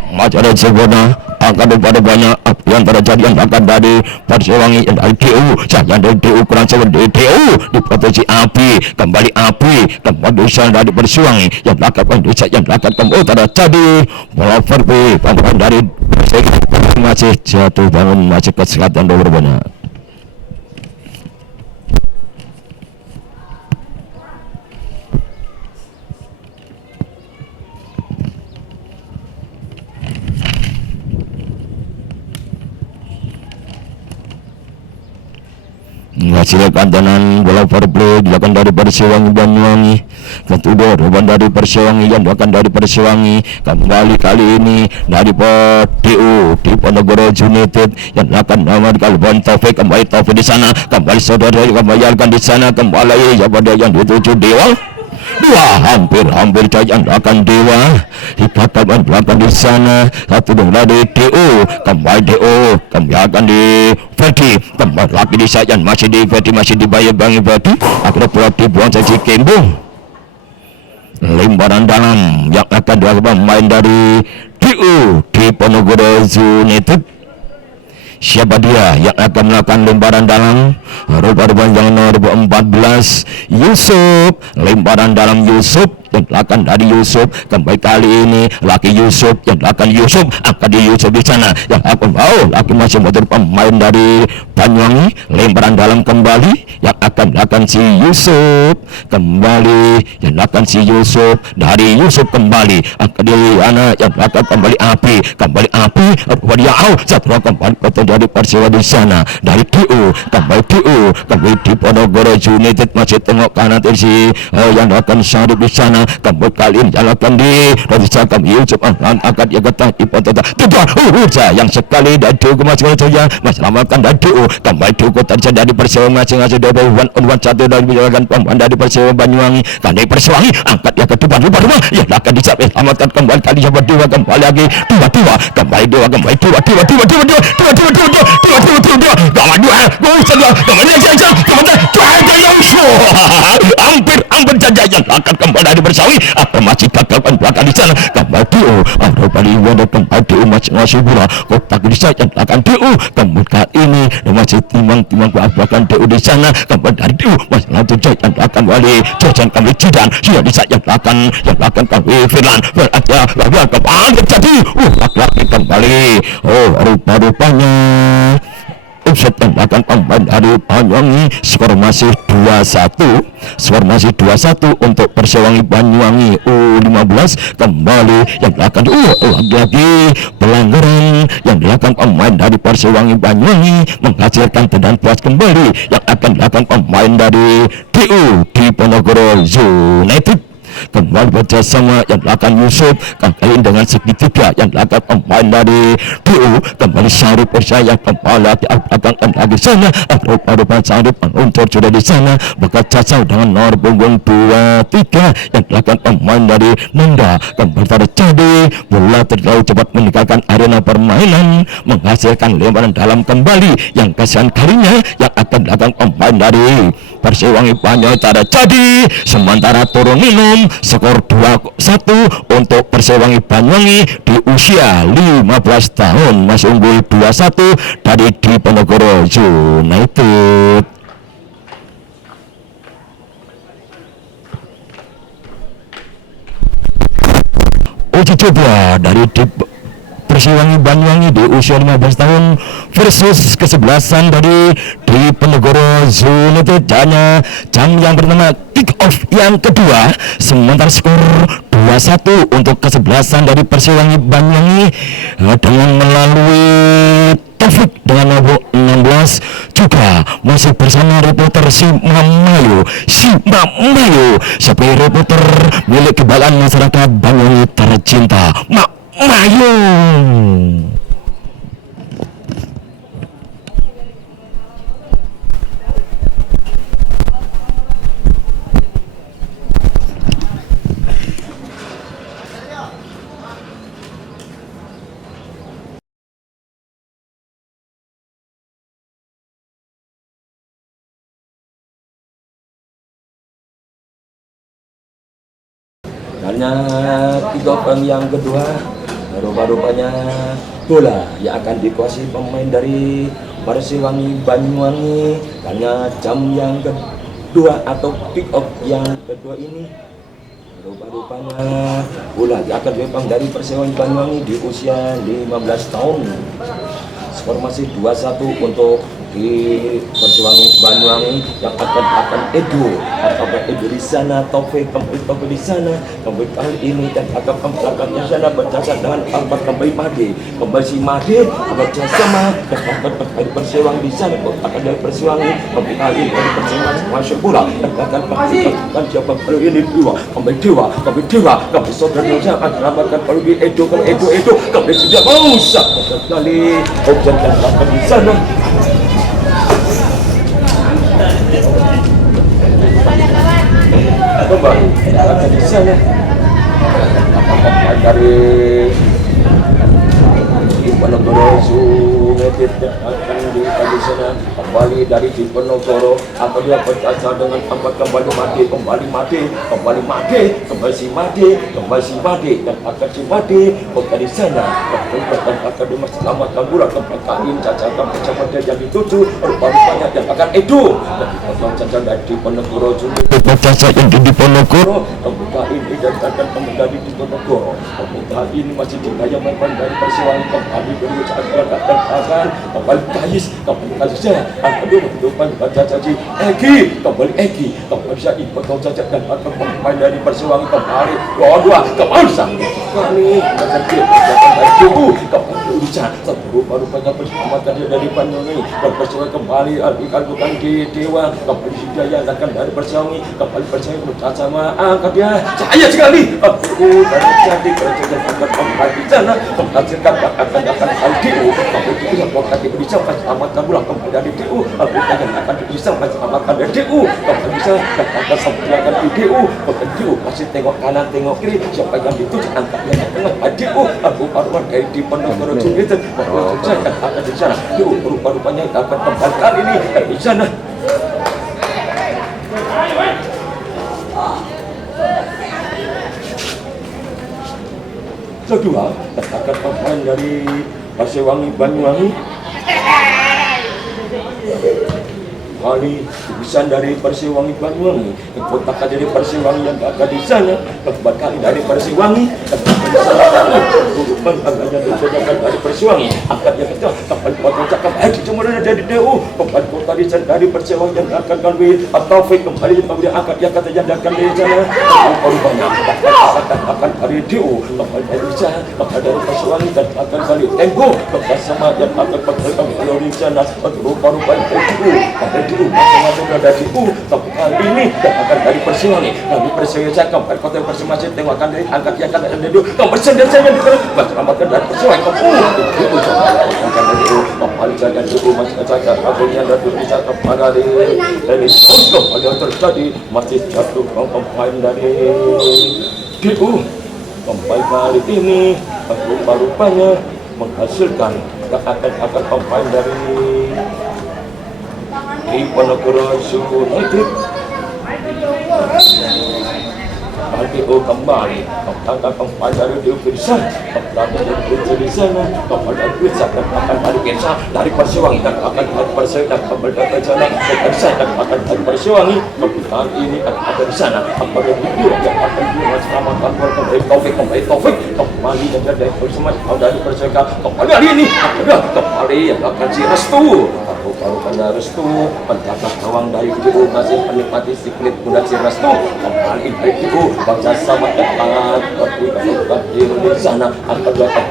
Macara Sebona angkat pada banyak yang terjadi yang akan dari Persewangi yang dari DU yang dari DU kurang sewan dari DU di potensi api kembali dosa dari Persewangi yang akan kembali terjadi bola verbi bantuan dari masih jatuh bangun masih kesehatan berbeda hasilkan tenan bola fairplay dilakukan dari Persewangi Banyuwangi kedua ruban dari Persewangi yang dilakukan dari Persewangi kembali kali ini dari DU Diponegoro United yang akan nomor Kalbon Taufik kembali Taufik di sana kembali saudara kembalikan di sana kembali pada yang dituju Dewa hampir yang akan Dewa dikatakan belakang di sana satu dari DU kembali akan di Ferdi kembali lagi di sayan masih di Ferdi masih dibayar Bang Ferdi akhirnya pula dibuang saja Kembo lemparan dalam yang akan dilakukan main dari DU Diponegoro United siapa dia yang akan melakukan lemparan dalam rupa-rupa yang nomor 14 Yusuf lemparan dalam Yusuf yang akan dari Yusuf kembali kali ini laki Yusuf yang akan Yusuf akan di Yusuf di sana yang akan laki masih motor pemain dari Banyuwangi lemparan dalam kembali yang akan si Yusuf kembali yang akan si Yusuf dari Yusuf kembali akan di anak yang akan kembali api dia setelah kembali kota dari Persewa di sana dari DU kembali Diponegoro United masih tengok kanan si yang akan Syarif di sana kembali kali ini jalankan di Rajisakam Yusuf akan dia kata Ipotota yang sekali dan DU masih saja maselamatkan dan DU kembali DU terjadi dari Persewa masing-masing bebe one on one satu dari menjalankan pemain dari Persiwa Banyuwangi. Kali Persiwangi angkat yang kedua yang akan diselamatkan kembali kali Jawa Dewa kembali lagi dua kembali Dewa kembali dua hampir saja yang akan kembali dari Bersawi apa masih gagal belakang di sana kembali Dio kembali Wanda kembali Dio masih bola kotak di sana yang akan Dio kemudian ini masih timang belakang Dio di sana kembali dari Dio masih lanjut yang akan wali Jojan kembali Jidan sudah di sana yang akan kembali Firlan berada kembali jadi laki-laki kembali rupa-rupanya Upset tembakan pemain dari Banyuwangi. Skor masih 2-1 untuk Persiwangi Banyuwangi U15 kembali yang dilakukan lagi pelanggaran yang dilakukan pemain dari Persiwangi Banyuwangi menghasilkan tendangan puas kembali yang akan dilakukan pemain dari DU di Ponorogo United. Kembali bekerjasama yang akan Yusuf kembali dengan segitiga yang akan pemain dari DU kembali Syarif percaya kembali lagi sana rupa-rupa Syarif untuk sudah di sana bekerjasama dengan nomor punggung 23 yang akan pemain dari Nanda kembali terjadi bola terlalu cepat meninggalkan arena permainan menghasilkan lemparan dalam kembali yang kesekian kalinya yang akan dilakukan pemain dari Persiwangi Banyuwangi terjadi sementara turun minum skor 2-1 untuk Persiwangi Banyuwangi di usia 15 tahun masih unggul 2-1 dari di Ponorogo United. Uji coba dari Persiwangi Banyuwangi di usia 15 tahun versus kesebelasan dari di Ponorogo United hanya jam yang pertama kick off yang kedua sementara skor 2-1 untuk kesebelasan dari Persiwangi Banyuwangi dengan melalui Taufik dengan nomor 16 juga masih bersama reporter si Mamayo sebagai reporter milik kebanggaan masyarakat Banyuwangi tercinta Mayo. Hanya 3 orang yang kedua rupa-rupanya bola yang akan dikuasai pemain dari Persiwangi Banyuwangi karena jam yang kedua atau pick up yang kedua ini rupa-rupanya bola yang akan dipegang dari Persiwangi Banyuwangi di usia 15 tahun. Skor masih 2-1 untuk di Persiwangi Banyuwangi yang akan Edo di sana Taufik di sana kali ini dan akan belakangnya sana berjasa dengan Albat kembali si Made bekerjasama dan Persiwangi di sana akan dari Persiwangi kali ini dari Persiwangi masuk bola dan akan siapa kali ini Dewa kembali saudara yang akan melakukan kali Edo kembali sudah mau kali objek dan akan di sana kembali akan di sana dari Ponorogo United akan di sana kembali dari Ponorogo atau dia berjasa dengan tempat kembali si Made dan akan si Made di sana akan diselamatkan bola tempat kain cacakan kecamatan yang dituju rupanya dan akan Edo dan cacakan dari Ponorogo berjasa yang di Ponorogo tempat ini dan akan kembali di Ponorogo tempat ini masih dikaya main dari Persiwangi kembali dari saat dan akan kembali Kayis saya aduh depan baca caci Egi kembali bisa ikut cacat dan akan pemain dari Persiwangi kembali dua kembali sang kali kembali bisa rupanya perselamatkan dia dari Banyuwangi dan Persiwangi kembali alihkan bukan di Dewa kembali Hidayah akan dari Persiwangi kembali Persiwangi bersama angkat dia cahaya sekali dari cantik kerajaan akan kembali di sana menghasilkan akan Aldiu kembali tidak mau kaki berisau selamatkan bola pulang kembali dari DU yang akan bisa menyelamatkan dari DU kembali bisa akan sempurnakan di DU DU masih tengok kanan tengok kiri siapa yang dituju angkat yang tengah DU rupa-rupa dari di Ponorogo United akan di sana DU rupa-rupanya akan kembali kali ini di sana. Kedua, akan pemain dari Pasewangi Banyuwangi kali tulisan dari Persiwangi Banyuwangi kotakan dari Persiwangi yang agak di sana kali dari Persiwangi dari Persiwangi angkatnya kita kapal kota cakap cuma dari DU kapal kota di sana dari Persiwangi yang akan kembali atau kembali kemudian angkat yang kata jadakan di sana korbannya akan dari DU kapal dari sana kapal dari Persiwangi dan akan kali tempo bersama yang akan kembali di sana rupa-rupanya DU masing-masing berada di U tapi kali ini akan dari Persiwangi kami Persiwangi cakap dari kota Persiwangi tengokkan dari angkat yang akan dari DU kau bersendirian saya diselamatkan dari Persiwangi ke U DU akan dari U kembali jaga DU masih cakap akhirnya dari cakap dari Oslo yang terjadi masih jatuh pemain dari DU sampai kali ini rupa-rupanya menghasilkan akan pemain dari di Ponorogo United DU kembali angkat pemain dari DU Pirsa dari di sana pemain Pirsa akan dari Pirsa dari Persiwangi dan akan dari Persiwangi dan kembali dari sana dan akan dari Persiwangi kali ini akan di sana apabila DU yang akan diselamatkan kembali Taufik kembali dari Persiwangi dari Persiwangi kembali hari ini kembali yang akan si Restu pada Restu pencatat gawang dari DU masih menikmati siklit kuda si Restu kembali dari DU baca sama depan di sana akan datang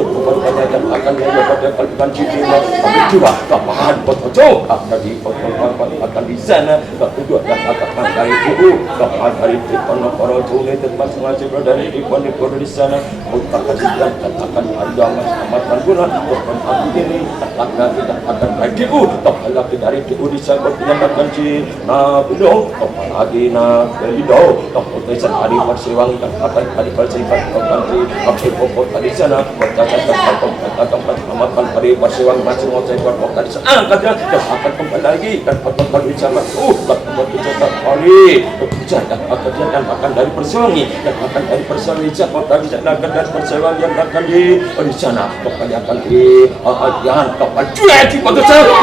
rupanya yang akan pada Cidina kami juga kapan Potojo akan di akan di sana kedua dan akan dari DU kapan dari Ponorogo United masing-masing dari Ponorogo di sana akan akan ada Ahmad Guna ini akan dari DU lagi dari DU di sana menyelamatkan si Nabido lagi Nabido keputusan hari Persiwangi dan akan hari Persiwangi di pokok di sana tempat selamatkan hari Persiwangi masing-masing kota di sana dan akan kembali lagi dan kembali di sana dan akan dari Persiwangi dan akan dari Persiwangi kota di sana dan dari Persiwangi yang akan di sana kembali akan di yang kapal di kota sana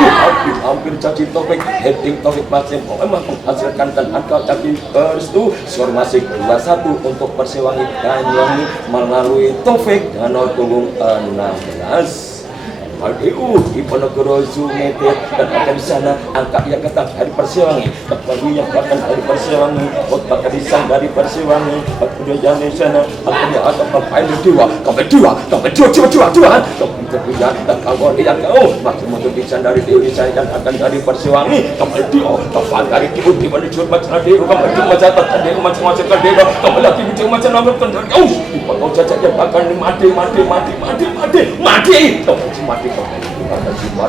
hampir jadi Taufik heading Taufik masih memang menghasilkan dan angka tapi Restu skor masih 2-1 untuk Persiwangi Banyuwangi melalui Taufik dan punggung 16 DU di Ponorogo United dan akan di sana angka yang ketat dari Persiwangi kembali yang akan dari Persiwangi kota Kadisan dari Persiwangi kemudian di sana akan pemain dua kemudian dan kawan yang masih untuk di sana dari DU di sana dan akan dari Persiwangi kembali dari DU di mana cuma macam DU kembali macam DU macam-macam DU kembali lagi di macam nama di potong cacat yang akan mati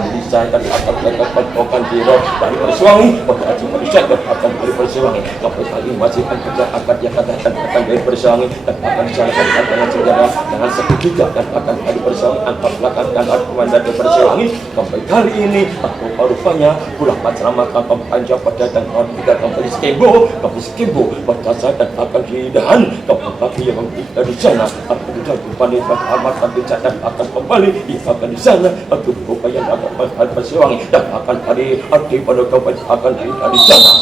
di sana dan akan melakukan hero dari Persiwangi pada cuma di sana akan dari Persiwangi kembali masih akan yang akan dari Persiwangi dan akan dijalankan dengan sejarah dengan segitiga dan akan dari Persiwangi angkat belakang dan pemain dari Persiwangi sampai kali ini rupanya pulang menyelamatkan pemain pada dan tidak kembali skembo pada saat dan akan hidahan kembali yang di sana akan kembali Ahmad dan akan kembali akan di sana upaya akan Persiwangi dan akan hari pada kembali akan di sana.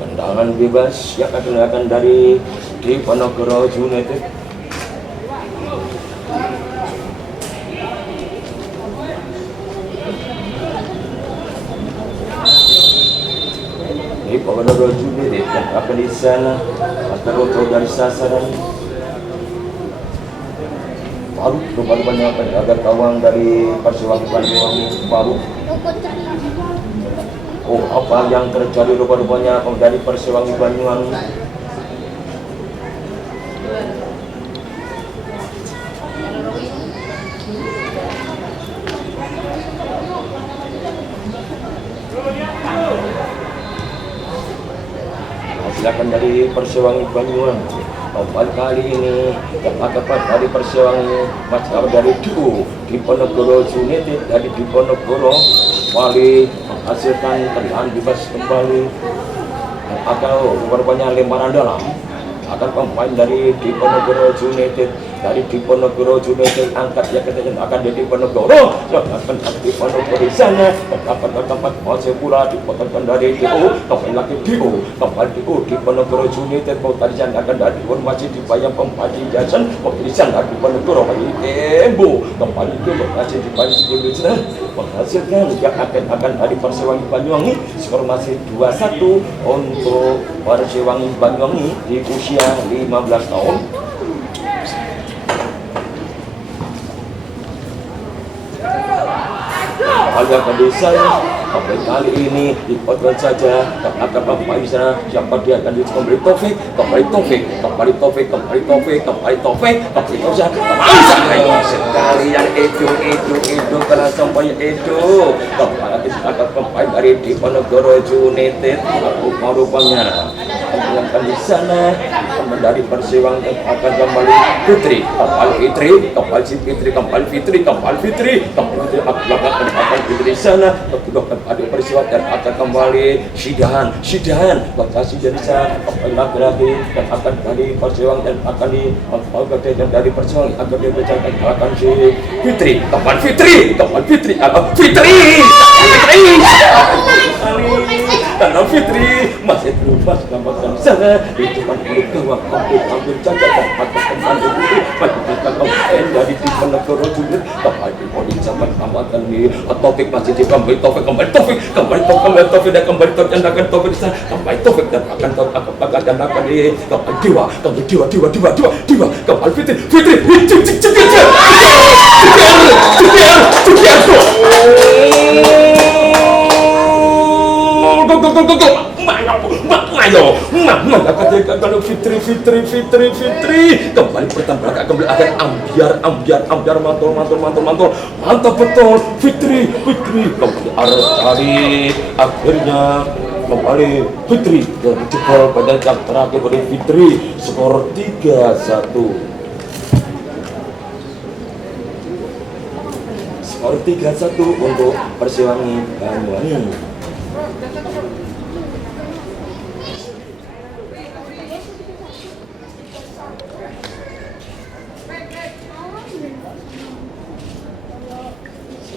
Tendangan bebas yang akan dari Ponorogo United. Ponorogo United yang akan di sana akan dari sasaran baru rupanya akan ada kawang dari Persiwangi Banyuwangi baru Oh, apa yang terjadi rupa-rupanya dari Persewangi Banyuwangi? Silakan dari Persewangi Banyuwangi. Kali ini dapat dari Persewangi macam dari Diponegoro United dari Diponegoro kembali menghasilkan tendangan bebas kembali atau rupanya lemparan dalam akan pemain dari Diponegoro United. Dari Diponegoro United angkat ya kita akan dari Diponegoro akan Diponegoro di sana dapat tempat masih pula dipotongkan dari DO kembali lagi DO kembali DO Diponegoro United mau tadi sana akan dari masih dibayang pemain Jason di sana Diponegoro kali Tembo kembali itu masih dibayang di sana menghasilkan yang akan dari Persewangi Banyuwangi skor masih 2-1 untuk Persewangi Banyuwangi di usia 15 tahun. Agak kedesaan sampai kali ini dipotong saja akan pemain sana siapa dia akan diberi Taufik kembali sekali yang itu karena sampai itu kembali akan pemain dari Diponegoro United rupanya yang akan di sana dari Persewangi akan kembali Fitri di sana kedokter ada peristiwa dan akan kembali Sidahan batasi dari sana lagi dan akan dari Persewangi dan akan dan dari Persewangi akan dibacakan akan si Fitri karena Fitri masih terus mendapatkan sana di depan mulut gawang hampir saja dapat kembali pemain dari Diponegoro United kembali poin zaman amatan di Taufik masih kembali Taufik dan Taufik dan akan di Dewa kembali Fitri kalau Fitri kembali pertama kembali akan ambiar mantul mantap betul Fitri kembali arah tadi akhirnya kembali Fitri dan jebol pada jam terakhir oleh Fitri skor 3-1 untuk Persewangi Banyuwangi.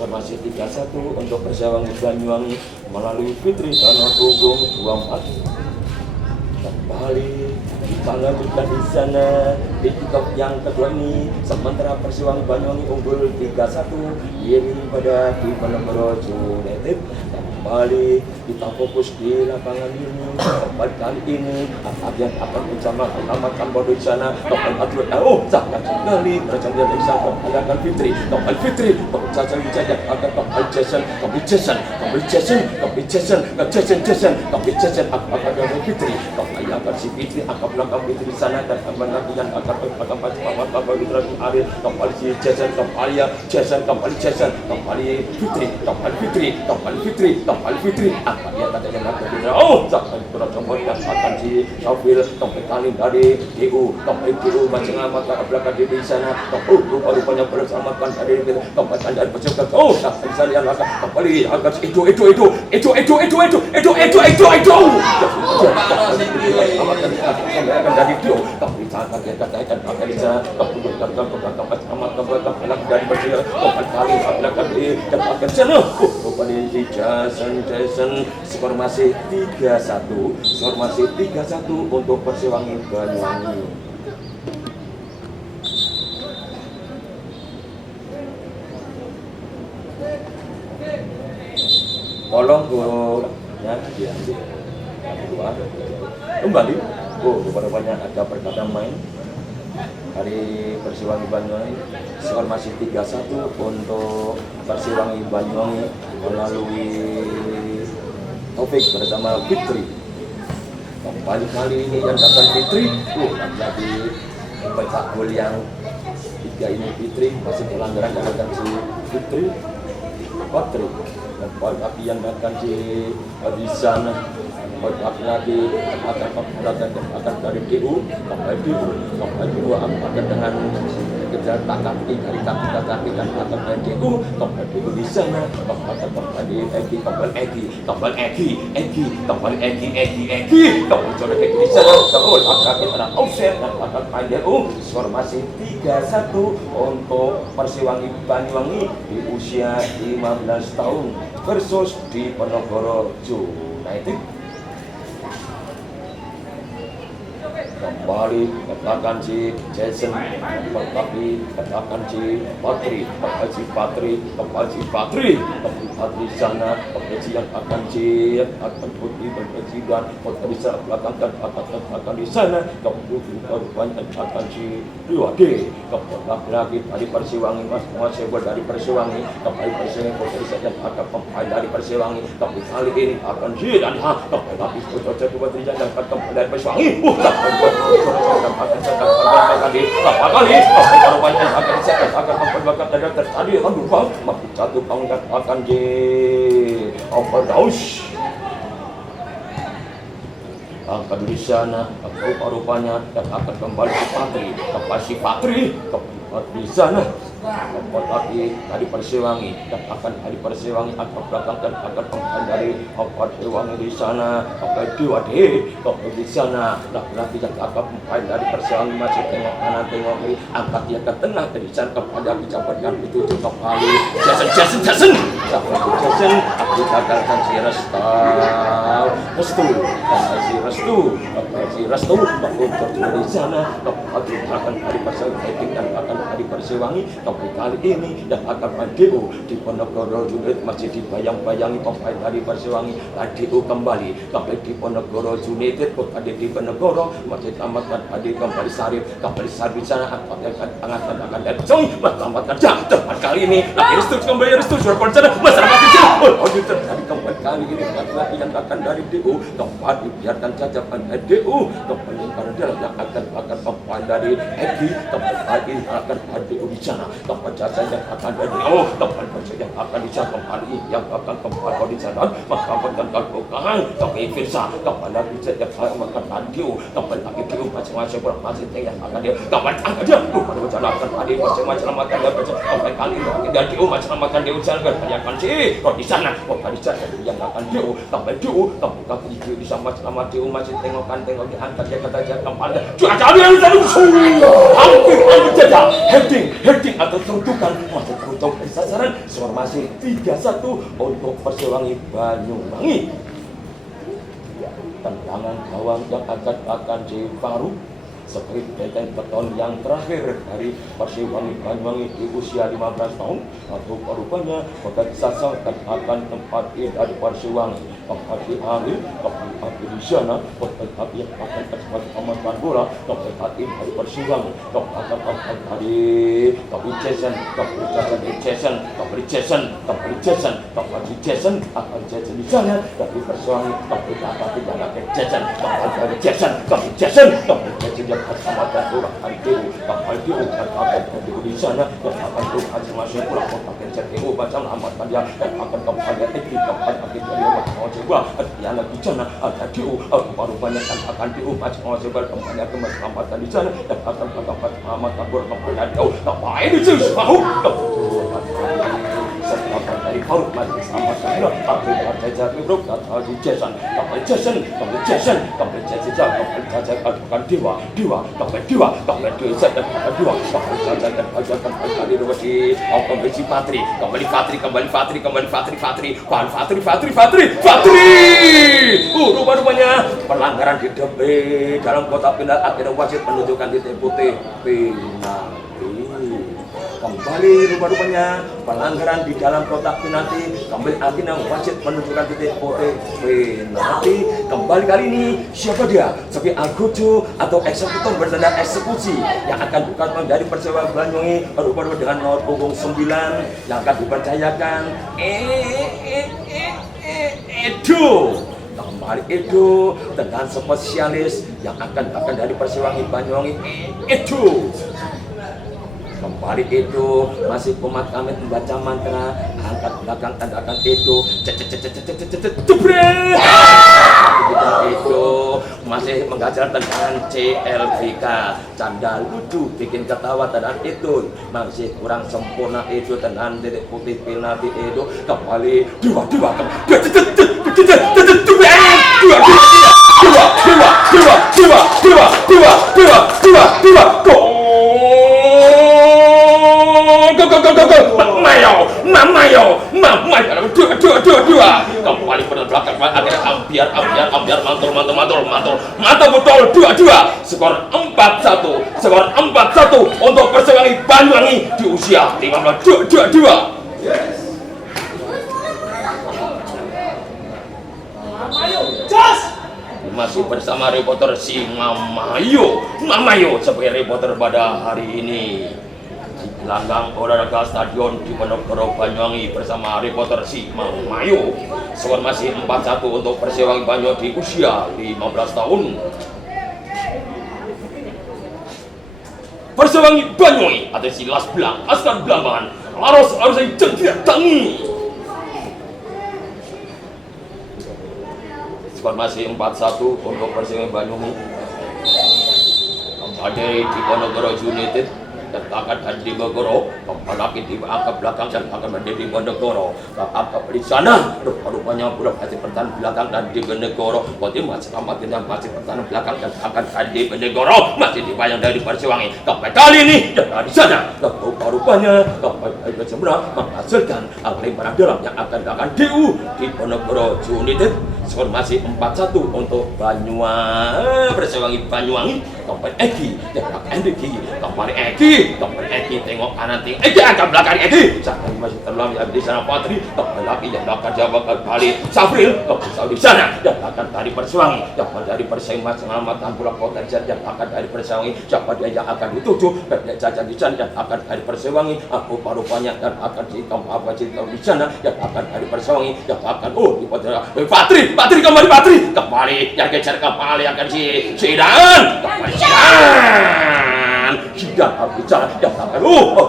Masih 3-1 untuk Persewangi Banyuwangi melalui Fitri karena punggung 24 kembali kita lanjutkan di sana di kick-off yang kedua ini sementara Persewangi Banyuwangi unggul 3-1 ini pada Diponegoro United. Kembali kita fokus di lapangan ini kali ini yang akan bersama alamatkan bodoh di sana atlet sangat sekali berjaya dari sana akan Fitri saja dijajak akan Jason akan Fitri akan si Fitri akan belakang Fitri di sana dan kemudian akan Fitri Arif kembali si Jason kembali Fitri apa dia katanya sampai kemudian akan si Syafil kembali dari DU macam apa belakang di sana rupanya bersamakan dari kembali dari peserta sampai saya akan kembali akan itu akan dari DU tapi sangat dia katakan akan di sana dari peserta kembali belakang di akan sana rupanya si Jason skor masih 3-1 untuk Persewangi Banyuwangi. Tolong golnya diambil keluar kembali. Rupanya ada perkara main dari Persewangi Banyuwangi. Skor masih 3-1 untuk Persewangi Banyuwangi melalui Taufik bersama Fitri. Kembali kali ini yang datang Fitri, lagi pencetak gol yang 3 ini Fitri, masih pelanggaran yang akan si Fitri. Patri, kembali lagi yang datang si di sana. Kembali lagi akan dari DU, kembali dua akan dengan kejar kaki dari kaki dan akan dari DU, kembali di sana, kembali Egi, kembali coba di sana, terus akan ada offset dan akan main DU, skor masih 3-1 untuk Persiwangi Banyuwangi di usia 15 tahun versus di Penogoro United. Kembali katakan si Jason, kembali katakan si Patri, kembali Patri sana, kembali yang akan si akan putih berpeci dan bisa belakangkan akan di sana, kembali akan si 2D, kembali lagi dari Persiwangi masih dari Persiwangi, kembali Persiwangi putri saja akan pemain dari Persiwangi, tapi kali ini akan si dan kembali lagi putri saja akan kembali dari Persiwangi, akan di overdose akan di sana rupa-rupanya dan akan kembali ke Patri di sana kembali lagi dari Persiwangi dan akan dari Persiwangi akan belakangkan akan kembali dari Persiwangi di sana sampai di sana laki-laki yang akan kembali dari Persiwangi masih tengok kanan tengok kiri angkat dia ke tengah dari sana kepada dicampurkan itu kembali Jason aku gagalkan si Restu di sana akan dari Persiwangi dan akan dari Persiwangi kali ini dan akan DU di Penogoro United masih dibayang-bayangi pemain dari Persiwangi DU kembali di Penogoro United kembali di Penogoro masih tamatkan kembali Sarif di sana akan dari tamatkan tepat kali ini Restu kembali sudah konser masyarakat kecil terjadi kembali kali ini lagi yang akan dari DU kembali biarkan saja DU kembali karena dia yang akan pemain dari Egi kembali akan DU di sana tempat jasa yang akan dari tempat kerja yang akan di sana kembali yang akan kembali di sana maka akan bukan tapi bisa kembali bisa akan radio kembali lagi DU masing-masing masing yang akan dia kembali aja bukan menjalankan tadi masing-masing makan dia sampai kali ini dan DU makan dia jalan yang akan sih di sana di sana yang akan DU sampai DU tapi di sama selama DU masih tengok di angkat dia kata dia kembali cuaca yang tadi hampir saja heading atau tentukan masuk untuk sasaran skor masih 3-1 untuk Persiwangi Banyuwangi. Tendangan gawang yang akan diparu seperti benteng beton yang terakhir dari Persiwangi Banyuwangi di usia 15 tahun atau rupanya bagai sasar dan akan tempat dari Persiwangi tempat diambil tapi di sana tempat yang akan tempat pemain bola tempat dari Persiwangi tempat dari Jason akan Jason di sana dari Persiwangi tapi tidak ada Jason bersama orang DU kapal DU dan akan di sana dan akan masing-masing pulang pakai DU baca alamat dia dan akan kembali dari yang lagi sana ada DU rupanya akan DU masing-masing kembali ke keselamatan di sana dan akan mendapat alamat kabur kembali DU ngapain itu mau setelah dari Faruk masih sama saya tapi saja bro kata di Jason akan dewa Fatri rupanya pelanggaran di dalam kotak penalti akhirnya wasit menunjukkan titik putih penalti. Kembali rupanya pelanggaran di dalam kotak penalti kembali akhirnya wasit menunjukkan titik putih penalti. Kembali kali ini siapa dia? Sebagai Algojo atau eksekutor bertanda eksekusi yang akan bukan dari Persiwangi Banyuwangi rupanya dengan nomor punggung 9 yang akan dipercayakan Edo kembali itu dengan spesialis yang akan dari Persiwangi Banyuwangi itu. Kembali itu masih Umat kami membaca mantra, angkat belakang tandakan itu jebret. Itu masih mengajar tentang CLBK, canda lucu bikin ketawa tentang itu masih kurang sempurna itu tentang titik putih penalti itu. Kembali dua kembali pada belakang akhirnya ambiar mantul betul 2-2 skor 4-1 untuk Persiwangi Banyuwangi di usia 15 2-2. Masih bersama reporter si Mamayo sebagai reporter pada hari ini di gelanggang olahraga stadion Diponegoro Banyuwangi bersama reporter si Mamayo. Skor masih 4-1 untuk Persiwangi Banyuwangi di usia 15 tahun. Persiwangi Banyuwangi atau si Las Blang Askar Blambangan harus yang jengkir tangi. Skor masih 4-1 untuk Persiwangi Banyuwangi. Kembali di Diponegoro United akan di Bogoro, kembali di angka belakang dan akan menjadi di Diponegoro. Angka di sana, rupanya belum masih pertahanan belakang dan di Diponegoro. Berarti masih amatin dan masih pertahanan belakang dan akan di Diponegoro masih dibayang dari Persiwangi. Sampai kali ini dan di sana, rupanya kembali sebenarnya menghasilkan angka dalam yang akan DU di Diponegoro United. Skor masih 4-1 untuk Persiwangi Banyuwangi. Kembali Eki, kembali Eki tengok kanan Eki angkat belakang Eki. Saat ini masih terlalu di sana Patri. Kembali lagi yang akan jawab kembali Safril. Kembali di sana dan akan dari Persiwangi. Yang dari Persiwangi mengamankan bola potensial yang akan dari Persiwangi. Siapa dia yang akan dituju? Pendek saja di sana dan akan dari Persiwangi. Aku rupanya dan akan di sana yang akan dari Persiwangi. Yang akan di Patri kembali yang kejar kembali akan si Sidan kembali Sidan harus bicara yang akan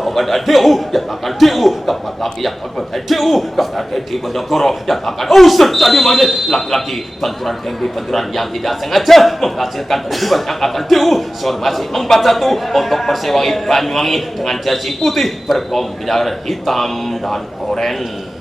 kepada DU yang akan DU kembali lagi yang kepada DU kepada Diponegoro yang akan terjadi lagi-lagi benturan yang tidak sengaja menghasilkan benturan yang akan DU. Skor masih 4-1 untuk Persiwangi Banyuwangi dengan jersey putih berkombinasi hitam dan oranye.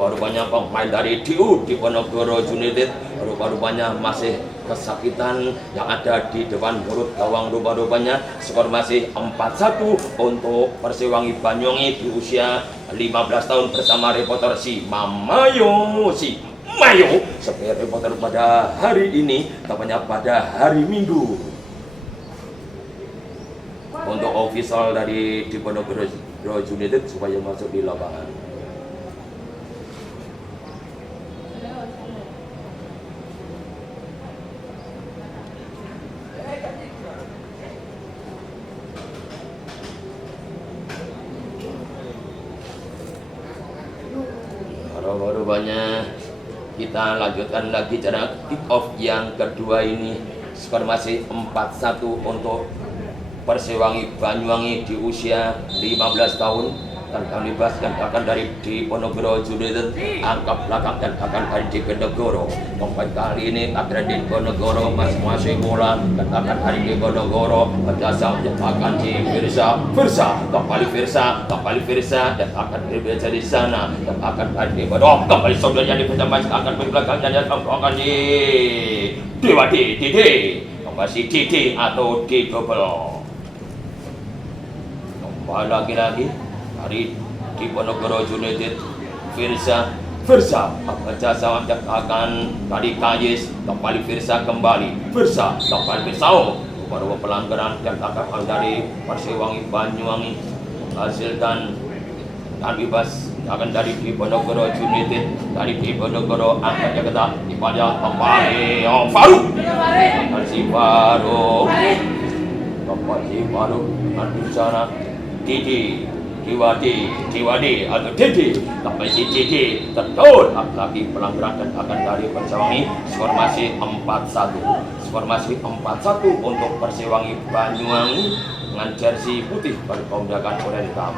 Rupanya pemain dari DU Diponegoro United rupanya masih kesakitan yang ada di depan mulut gawang. Rupanya skor masih 4-1 untuk Persiwangi Banyuwangi di usia 15 tahun bersama reporter si Mayo sebagai reporter pada hari ini, tepatnya pada hari Minggu. Untuk official dari Diponegoro United supaya masuk di lapangan. Rupanya kita lanjutkan lagi cara kick off yang kedua ini. Skor masih 4-1 untuk Persiwangi Banyuwangi di usia 15 tahun dan kami bahaskan akan dari Diponegoro United angkat belakang dan akan dari Diponegoro. Kembali kali ini akan di Diponegoro masing-masing bola dan akan dari Diponegoro berdasar yang akan di Firsa kembali Firsa dan akan berbaca di sana dan akan dari Diponegoro kembali saudaranya di belakang akan belakang dan akan di Dewa DD kembali DD atau D double. Kembali lagi dari Diponegoro United Firsa baca sama akan dari Kayes kembali Firsa kembali baru pelanggaran yang akan dari Persiwangi Banyuwangi hasilkan dan bebas akan dari Diponegoro United dari Diponegoro angkat Jakarta pada kembali Faruk kembali Faruk nanti sana Didi Diwadi atau Didi sampai si Didi tertol lagi pelanggaran dan akan dari Persewangi. Skor masih 4-1 untuk Persewangi Banyuwangi dengan jersey putih berkomdakan oranye hitam.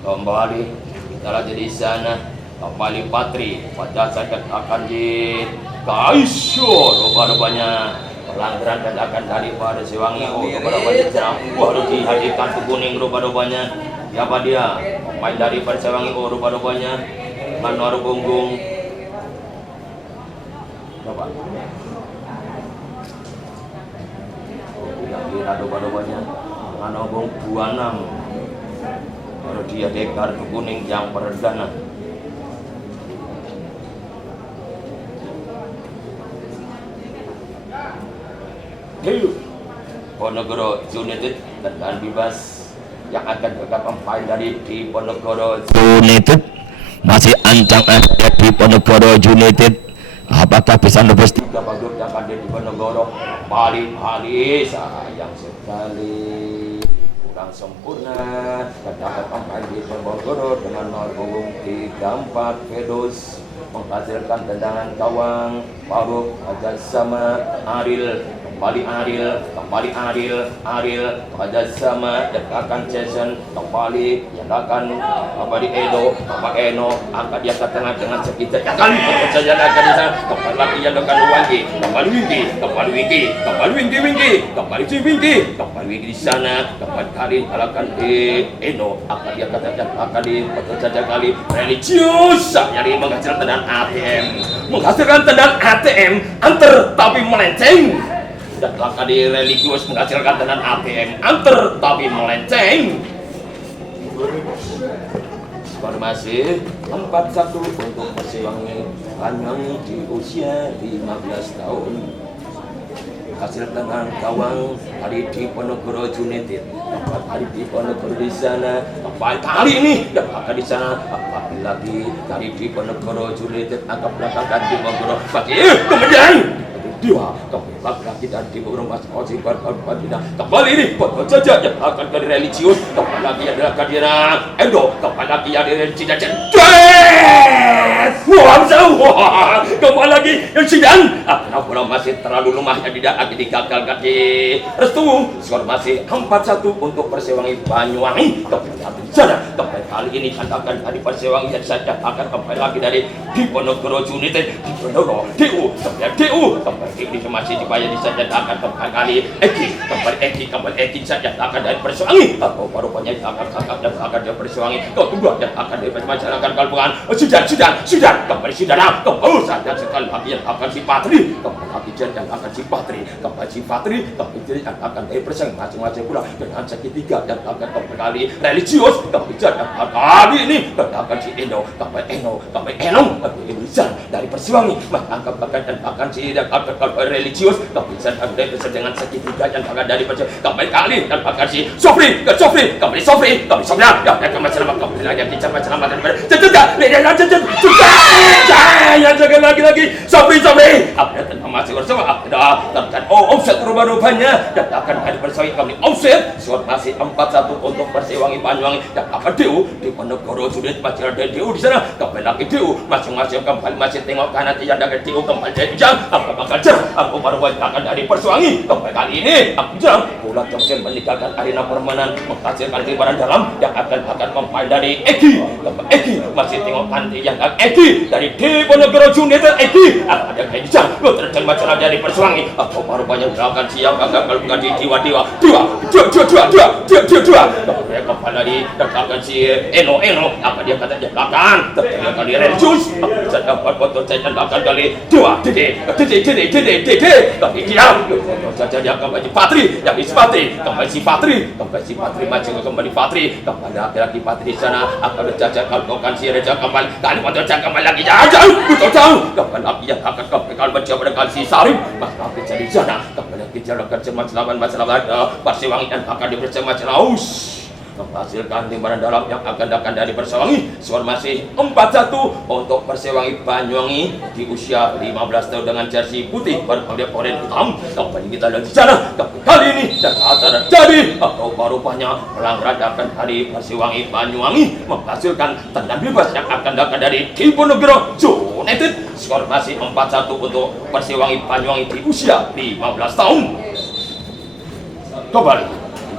Kembali kita lagi di sana. Kembali Patri pada saat akan di Kaisyo rupa-rupanya pelanggaran dan akan dari Persewangi. Rupa-rupanya harus dihadirkan ke kuning rupa-rupanya. Siapa dia? Pemain dari Persewangi rupa-rupanya Manor Punggung. Coba. Kira-kira rupa-rupanya Manor Punggung 26. Baru dia dekar ke kuning yang perdana. Ponorogo United dan bebas yang akan bergabung pemain dari di Ponorogo United masih ancang di Ponorogo United. Apakah bisa nebus tiga badut yang ada di Ponorogo? Balik sayang sekali kurang sempurna. Terdapat pemain di Ponorogo dengan 0 3-4 Fedus menghasilkan tendangan gawang. Faruk aja sama Aril. Kembali Aril pada sama dekatkan Jason kembali yang akan kembali Eno angkat dia ke tengah dengan sekitar kali saja akan di sana kembali lagi yang akan kembali Wingky di sana kembali kali akan Eno akan dia akan di saja kali religius nyari menghasilkan tendangan ATM antar tapi melenceng. Dan langkah di religius menghasilkan tendangan ATM antar tapi melenceng. Skor masih 4-1 untuk Persewangi Banyuwangi di usia 15 tahun. Hasil tendangan gawang hari di Ponorogo United. Dapat hari di Ponorogo di sana. Kali ini dapat di sana. Lagi dari di Ponorogo United angkat belakang dan di Ponorogo. Kemudian Dewa kembali lagi dan di beberapa masing kembali ini buat saja yang akan dari religius kembali lagi adalah kehadiran Endo kembali lagi yang dari religius kembali lagi yang sidang bola masih terlalu lemah yang tidak lagi digagalkan di restu. Skor masih 4-1 untuk Persewangi Banyuwangi. Kembali lagi di sana kembali kali ini akan dari Persewangi yang saja akan kembali lagi dari di Ponorogo United di Ponorogo DU kembali ini masih dibayar di saja akan kembali Eki saja akan dari Persewangi atau rupanya akan dari Persewangi kedua dan akan dari masyarakat gabungan sudah kembali kembali saja sekali lagi yang akan si Patri kembali lagi dan akan si Patri kembali akan dari Persewangi masing-masing pula dengan segitiga dan akan kembali religius kembali kali ini dan akan si Eno dari Persewangi mengangkat dan akan si religius kebiasaan ada dengan segitiga yang akan dari kembali kali dan akan si Sofri kembali Sofri ya akan selamat kembali lagi kita selamat dan jaga lagi Sofri apa masih bersama ada dan offset rupanya dan akan dari Persewangi kembali offset. Skor masih 4-1 untuk Persewangi Banyuwangi dan akan DU di Ponorogo sudah masih ada DU di sana kembali lagi DU masing-masing kembali masih tengok kanan tidak ada DU kembali dari aku baru akan dari Persewangi kembali kali ini aku jam bola Johnson meninggalkan arena permainan menghasilkan lebaran dalam yang akan memain dari Eki masih tengok nanti yang Eki dari di Ponorogo United Eki ada kayak jam terjadi masalah dari Persewangi aku baru banyak akan siap akan bukan di dua kembali lagi akan si Eno apa dia kata dia akan terjadi kali religius saya dapat foto saya akan kali dua tapi dia saja dia kembali Patri yang si Patri macam kembali Patri kembali laki-laki Patri di sana akan berjajar kalau si Reja kembali kali foto saya kembali lagi jauh kembali lagi yang akan kembali mencoba dengan si Sarim masalah di sana kembali lagi jalankan masalah Persewangi dan akan dibersama menghasilkan timbalan dalam yang akan datang dari Persewangi. Skor masih 4-1 untuk Persewangi Banyuwangi di usia 15 tahun dengan jersey putih berpangkat oranye hitam. Kembali kita lihat di sana, tapi kali ini dan akan terjadi rupanya pelanggaran akan dari Persewangi Banyuwangi menghasilkan tendangan bebas yang akan datang dari Diponegoro United. Skor masih 4-1 untuk Persewangi Banyuwangi di usia 15 tahun. Kembali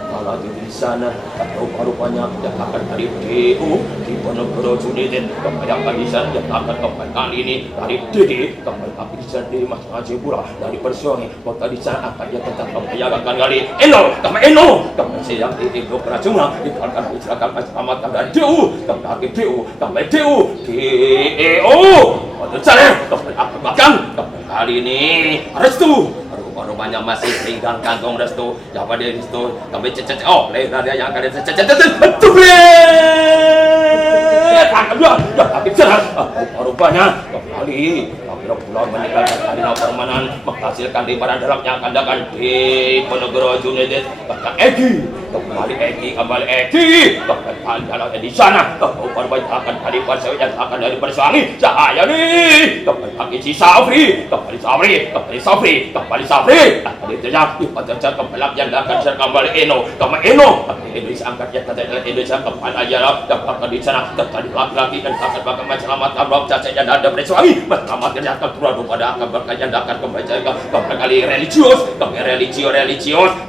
kalau di sana rupanya yang akan dari DU Diponegoro United kembali akan di sana yang akan kembali kali ini dari DD kembali akan di sana dari Mas Ajipura dari Persewangi kota di sana akan dia tetap kembali akan kali Eno kembali siang di Indo Kerajuma dikalkan disilakan Mas Ahmad dari DU kembali DU untuk sana kembali akan bahkan kali ini Restu rupanya masih tinggal kantong Restu siapa dia Restu kembali cecet leher dia yang akan cecet rupanya kembali pulau meninggalkan arena permainan menghasilkan timbalan dalam yang akan datang di Diponegoro United kembali Egi kembali dalam di sana rupanya akan dari Persewangi yang akan dari Persewangi cahaya nih kembali lagi si Safri kembali Safri kembali yang akan kembali Eno Indonesia angkat yang kata Indonesia kembali aja dapat di sana terjadi lagi dan akan bakal menyelamatkan blok cacat yang ada Persewangi menyelamatkan yang akan turun pada akan berkajian akan kembali kali religius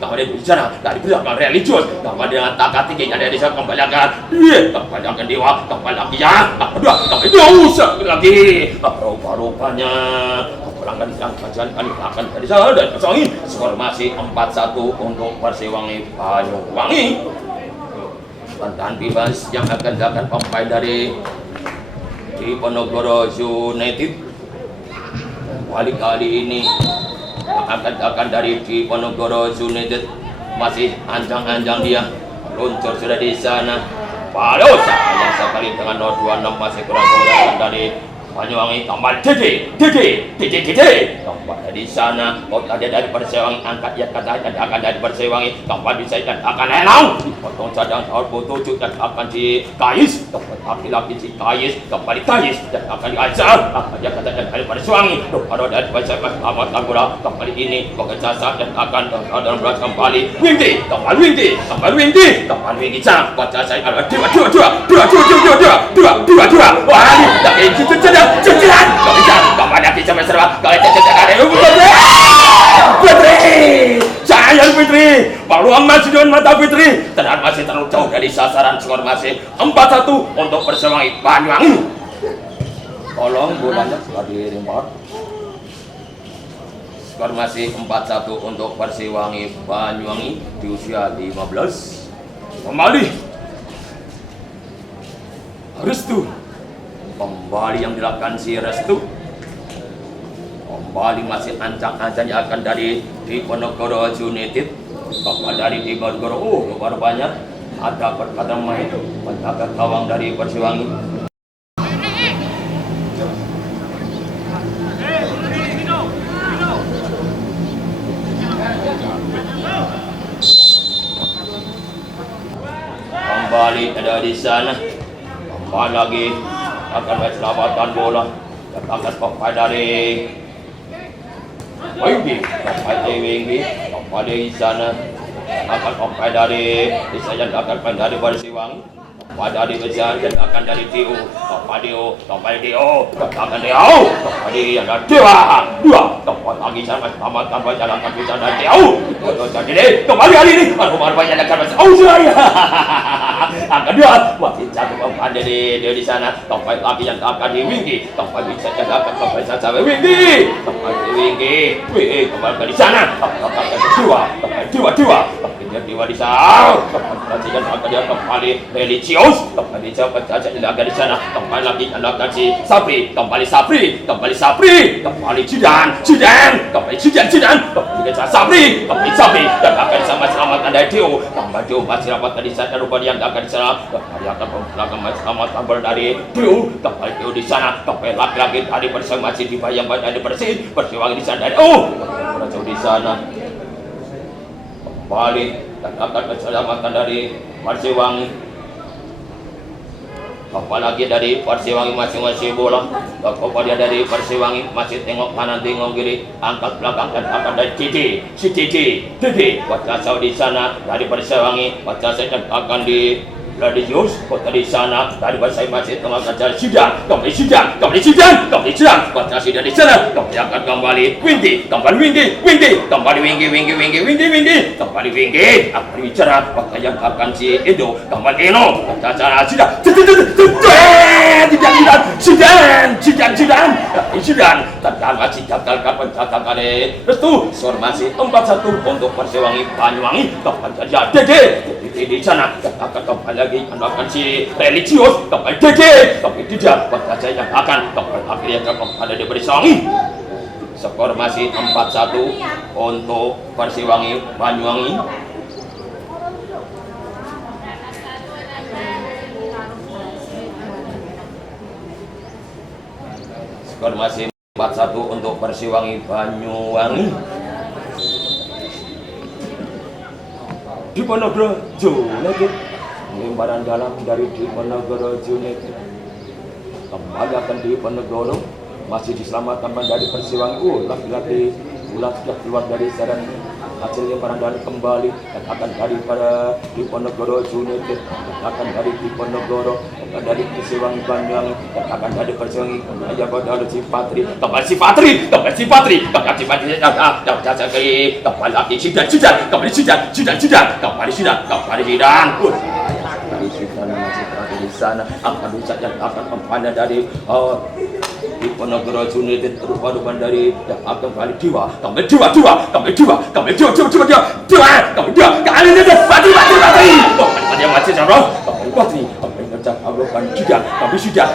kemudian di sana dari belakang religius kembali dengan takat tingginya dari sana kembali akan dewa kembali lagi ya kembali usah lagi rupanya pelanggan yang kajian kali akan dari sana dan Persewangi skor masih 4-1 untuk Persewangi Banyuwangi. Tendangan bebas yang akan dilakukan pemain dari Diponegoro United kali ini akan dari Diponegoro United masih anjang-anjang dia luncur sudah di sana paling sayang sekali dengan 026 masih kurang dari Banyuwangi kembali kembali di sana tadi dari Persewangi angkat yang katanya akan dari Persewangi kembali saya akan Enang dipotong cadang tahun 7 dan akan di Kais laki-laki si Kais kembali Kais dan akan diajar dia katanya dari Persewangi kalau dari Persewangi Ahmad Tanggura kembali ini jasa dan akan dalam berat kembali Wingti sana baca saya ada dua wah ini tapi cicilan kembali lagi sampai serba kalau cicilan Fitri peluang masih dengan mata Fitri tenang masih terlalu jauh dari sasaran skor masih 4-1 untuk Persewangi Banyuwangi. Tolong bolanya sudah dirimpat skor masih 4-1 untuk Persewangi Banyuwangi di usia 15 kembali Restu kembali yang dilakukan si Restu kembali masih ancang-ancang yang akan dari Diponegoro United kembali dari Diponegoro luar banyak ada perkara main menjaga gawang dari Persewangi kembali ada di sana kembali lagi akan menyelamatkan bola dan akan pemain dari Winggi kembali di sana akan pemain dari saya akan pemain dari Persewangi pada di besar dan akan dari Dio kembali ada dua tempat lagi sama tambah jalan kaki sana Dio jadi kembali hari ini rumah banyak akan saya akan dia masih satu pemain di sana tempat lagi yang akan di Winggi tempat bisa akan kembali saja Winggi kembali di sana dua Dewa di sana akan dia kembali religius kembali cepat saja agak di sana kembali lagi anak si Sapri kembali Jidan kembali Sapri dan akan sama selamatkan dari Dio kembali Dio masih selamatkan di sana rupanya yang akan di sana kembali akan melakukan selamatkan dari Dio kembali Dio di sana kembali lagi dari Persewangi masih dibayang banyak di Persewangi di sana jauh di sana kembali dan akan keselamatan dari Persiwangi. Apalagi dari Persiwangi masing-masing bola. Kepada dari Persiwangi masih tengok kanan tengok kiri, angkat belakang dan akan dari Didi Wacasa di sana dari Persiwangi, Wacasa dan akan di Radius, kota di sana dari bahasa masih tengah kacar sidang, kembali sidang, kota sidang di sana, kembali akan kembali Windy, kembali akan bicara, kota yang akan si Edo, kembali Eno, kota cara sidang, sidang, tentang masih gagal kali, restu, skor masih 4-1 untuk Persiwangi Banyuwangi, kembali saja Dede di sana, akan kembali lagi akan si religius kembali Dede, tapi tidak pada saya yang akan kembali akhirnya kepada di Persiwangi. Skor masih 4-1 untuk Persiwangi Banyuwangi. Skor masih 4-1 untuk Persiwangi Banyuwangi. Diponegoro United, lemparan dalam dari Diponegoro United, kembali akan Diponegoro, masih diselamatkan dari Persiwangi. Laki-laki ulat sudah keluar dari sarang, hasil lemparan dalam kembali dan akan daripada Diponegoro United, akan dari Diponegoro, dari Persiwangi Banyuwangi, dan akan dari Persiwangi aja pada si Patri, kembali si Patri, kembali lagi sidang, kembali sidang, dari sidang masih berada di sana, akan ucapkan akan mempanah dari Diponegoro United, rupa-rupa dari akan kembali Dewa, kembali Dewa, kali ini Patri, yang masih jarang, kembali Patri, ablokan sidang, kami sidang,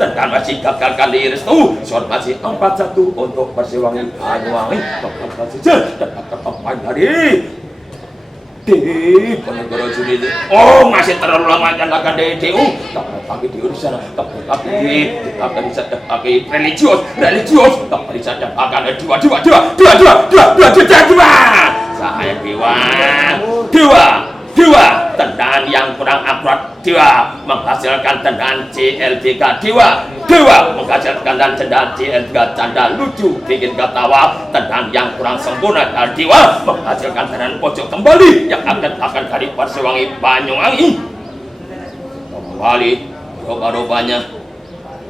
tentang masih gagal kali restu, skor masih 4-1 untuk Persiwangi Banyuwangi, dan akan pemain dari Diponegoro United. Oh, masih terlalu lama dan akan DDU, tapi di sana, tapi di sana, tapi religius, tapi di sana akan ada dua. Saya Dewa, tendangan yang kurang akurat. Dewa menghasilkan tendangan CLBK. Dewa menghasilkan tendangan CLBK canda lucu bikin ketawa. Tendangan yang kurang sempurna dari Dewa menghasilkan tendangan pojok kembali yang akan dari Persiwangi Banyuwangi. Kembali rupanya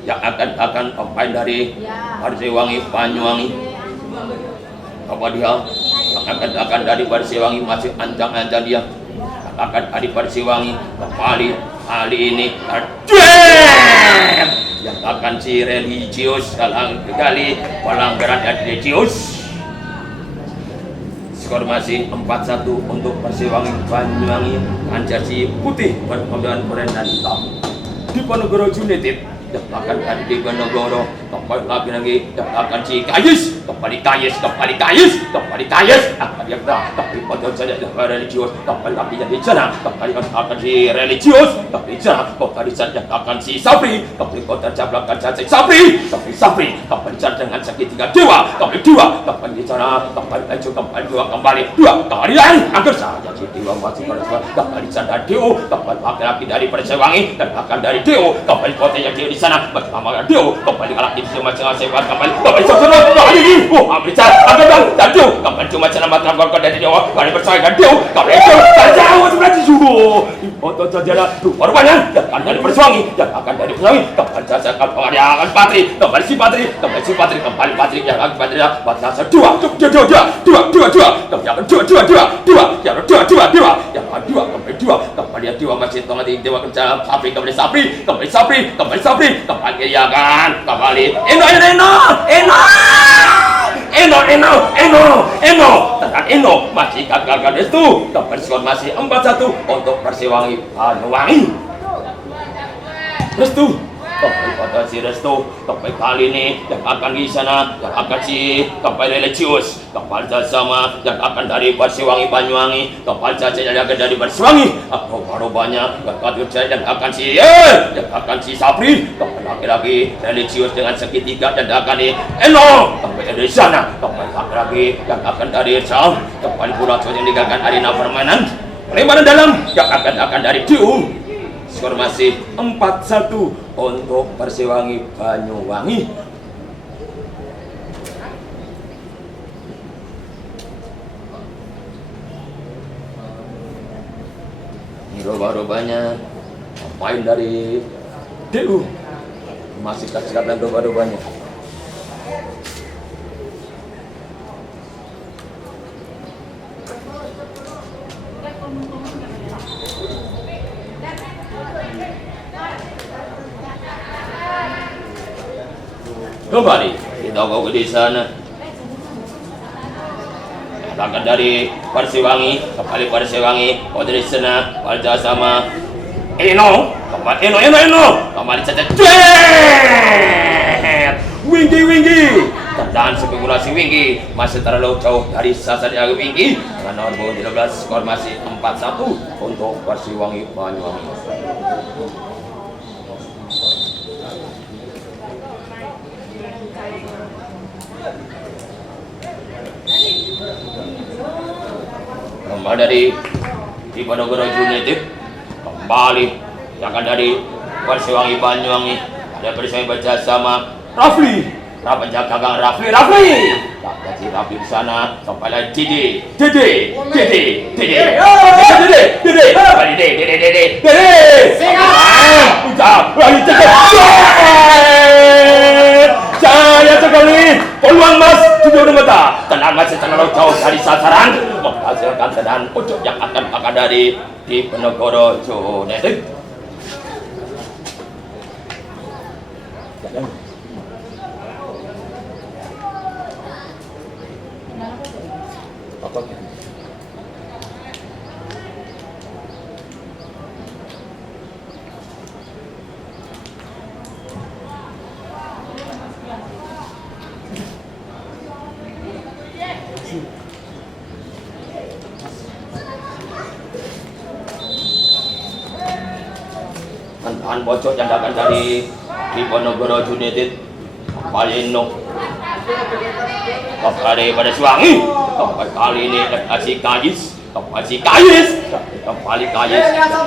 yang akan pemain dari Persiwangi Banyuwangi. Apa dia akan dari Persiwangi masih ancang-ancang dia akan dari Persiwangi kembali kali ini yang akan si religius kali pelanggaran religius. Skor masih 4-1 untuk Persiwangi Banyuwangi, jersey putih berkombinasi oranye dan hitam. Diponegoro United akan dari Diponegoro, kembali lagi akan si Kayis, kembali Kayis, akan dia tapi pada saja religius, kembali lagi jadi sana, kembali akan si religius, tapi sana, kembali saja akan si Sabri, kembali kota jablakan si Sabri, kembali saja dengan segitiga Dewa, kembali sana, kembali dua kali lagi, agar saja si Dewa masih berasa, kembali saja Dewa, kembali lagi dari Persiwangi dan akan dari Dewa, kembali kota yang di sana bersama Dewa, kembali lagi di masing-masing kembali sama lagi, ambil agar dan Dewa, kembali cuma cara makan dari Dewa, kembali percaya dan Dewa, kembali itu jauh sebelah suhu, foto saja rupanya akan dari Persiwangi, kembali saja kembali akan Patri, kembali Patri yang akan Patri bahasa dua, kembali Dewa masih tengah di Dewa kerja Sabri, kembali ya kan, kembali tentang Eno masih gagal itu, kembali skor masih 4-1 untuk Persiwangi Banyuwangi. Restu Sampai pada si restu, sampai kali ini yang akan di sana, yang akan si kapal religius, kapal sama yang akan dari Barsiwangi Banyuwangi, kapal caca yang akan dari Barsiwangi, atau baru banyak yang akan si Sapri, kapal laki-laki religius dengan segitiga dan akan di Eno, sampai dari sana, kapal laki-laki yang akan dari Sam, kapal pula yang meninggalkan arena permainan, permainan dalam yang akan dari Diu. Skor masih 4-1 untuk Persiwangi Banyuwangi. Ini roba-robanya pemain dari DU masih kasihan dan roba-robanya. Kembali kita bawa di sana. Akan dari Persiwangi, kembali Persiwangi, dari sana, Palja sama Eno, kembali cacat. Winggi, tendang spekulasi Winggi, masih terlalu jauh dari sasaran yang Winggi. Dengan nomor 13, skor masih 4-1 untuk Persiwangi Banyuwangi. Kembali dari Diponegoro United, kembali yang dari Persiwangi Banyuwangi, ada Persiwangi bersama Rafli, penjaga gang Rafli, si Rafli di sana, sampai lagi Dede, saya sekali peluang mas tujuh mata, tenang masih terlalu jauh dari sasaran, menghasilkan tendangan untuk yang akan dari Diponegoro United. Tendangan bocor yang datang dari Diponegoro United. Palino kembali pada Persiwangi, kali ini kasih Kayis, kembali Kayis,